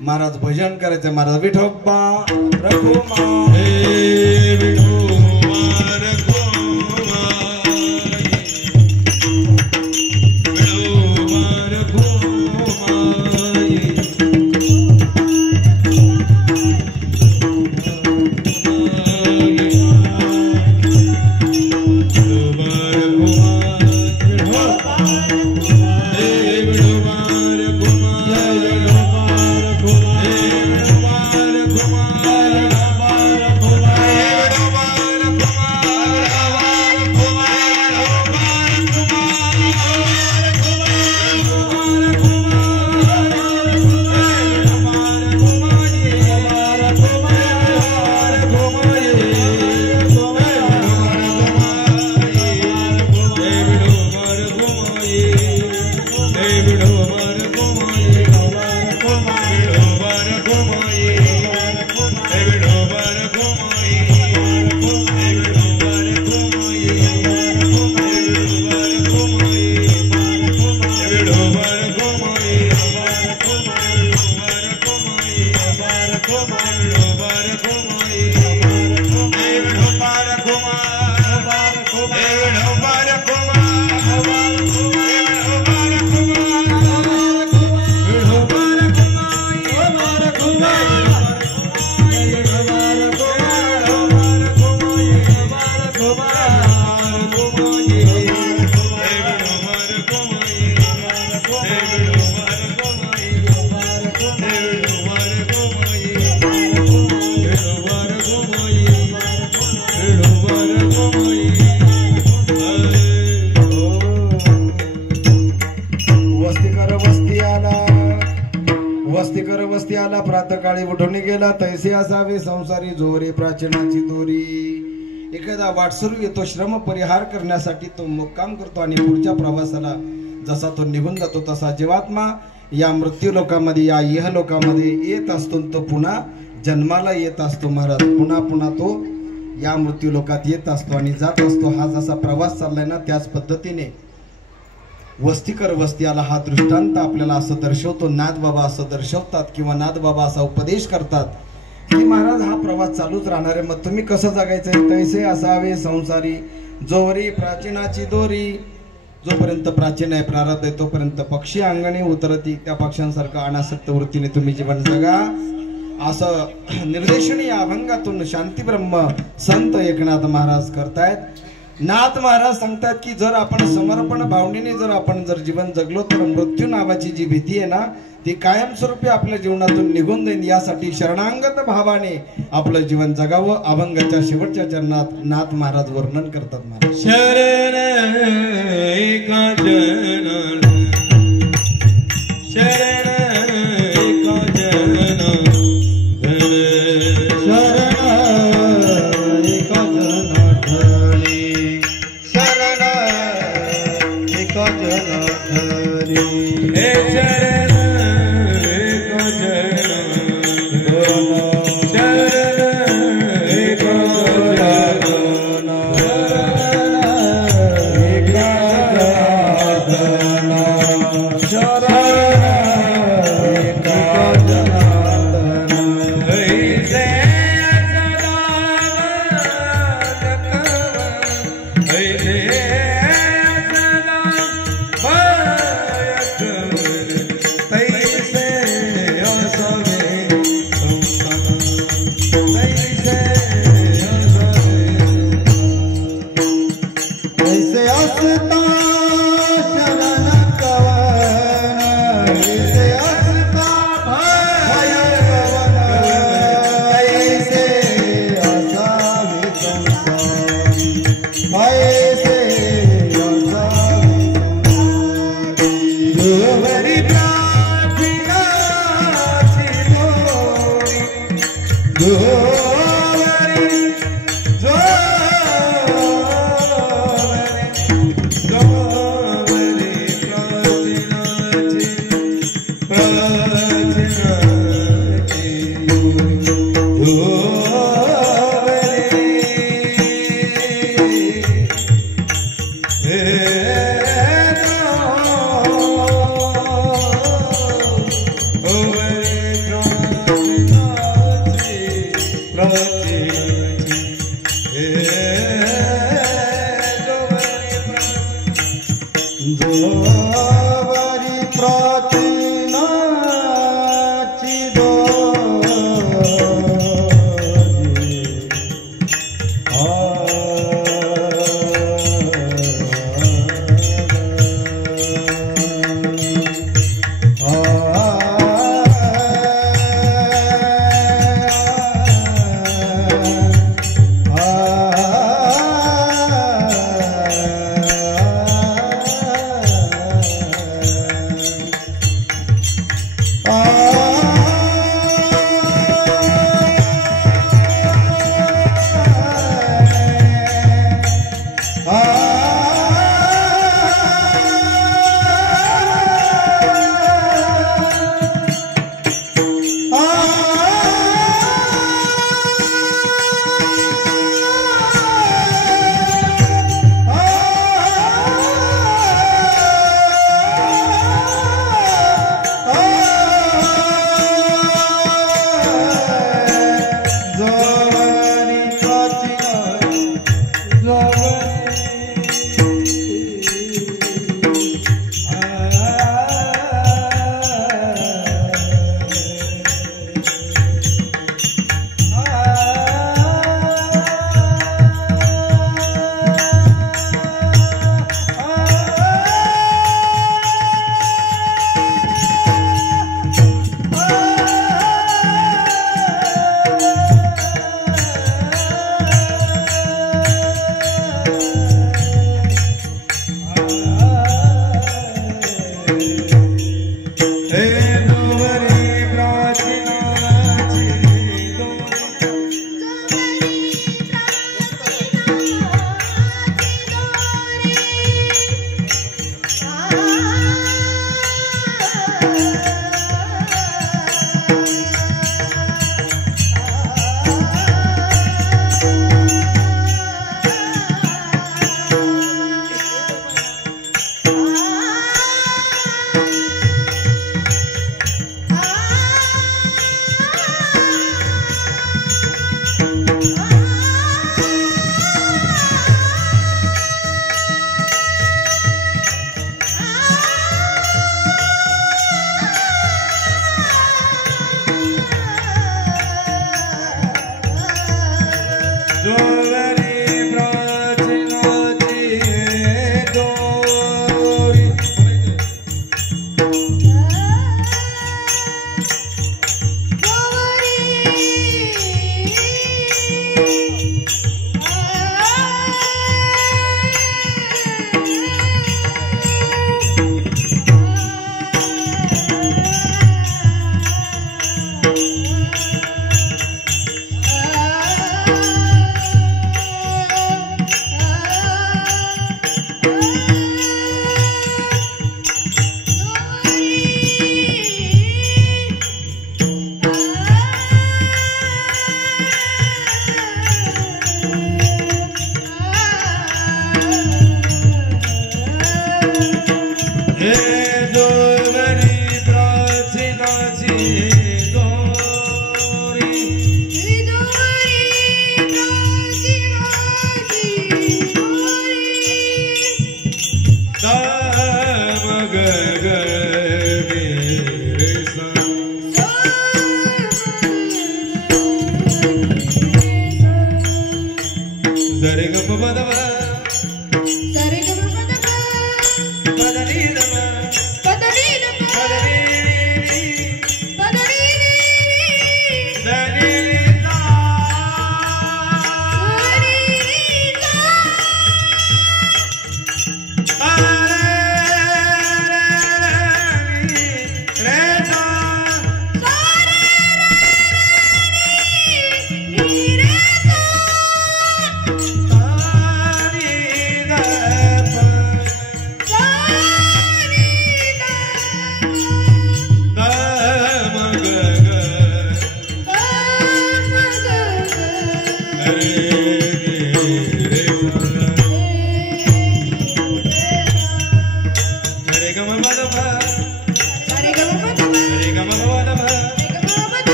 महाराज भजन करायचं. महाराज विठोबा रघुमा वस्तीकर वस्ती आला प्रातकाळी उठून गेला तैसे असावे संसारी जोरे प्राचीनाची दोरी. एखादा वाटसरू येतो श्रम परिहार करण्यासाठी, तो मुक्काम करतो आणि पुढच्या प्रवासाला जसा तो निघून जातो तसा जीवात्मा या मृत्यू लोकामध्ये या इह लोकामध्ये येत असतो. तो पुन्हा जन्माला येत असतो महाराज. पुन्हा पुन्हा तो या मृत्यू लोकात येत असतो आणि जात असतो. हा जसा प्रवास चाललाय ना त्याच पद्धतीने वस्तीकर वस्ती आला हा दृष्टांत आपल्याला असं दर्शवतो. नाथबाबा असं दर्शवतात किंवा नाथबाबा असा उपदेश करतात की महाराज हा प्रवास चालूच राहणार आहे. मग तुम्ही कसं जगायचंय? तैसे असावे संसारी जोवरी प्राचीनाची दोरी. जोपर्यंत प्राचीन आहे प्रारब्ध आहे तोपर्यंत पक्षी अंगणी उतरती. त्या पक्ष्यांसारखं अनासक्त वृत्तीने तुम्ही जीवन जगा असं निर्देशन या अभंगातून शांतीब्रह्म संत एकनाथ महाराज करतायत. नाथ महाराज सांगतात की जर आपण समर्पण भावनेने जर जीवन जगलो तर मृत्यू नावाची जी भीती आहे ना ती कायमस्वरूपी आपल्या जीवनातून निघून जाईल. यासाठी शरणांगत भावाने आपलं जीवन जगावं. अभंगाच्या शेवटच्या चरणात नाथ महाराज वर्णन करतात. महाराज शरण एका जनार्दन, शरण एका जनार्दन,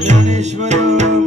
ज्ञानेश्वर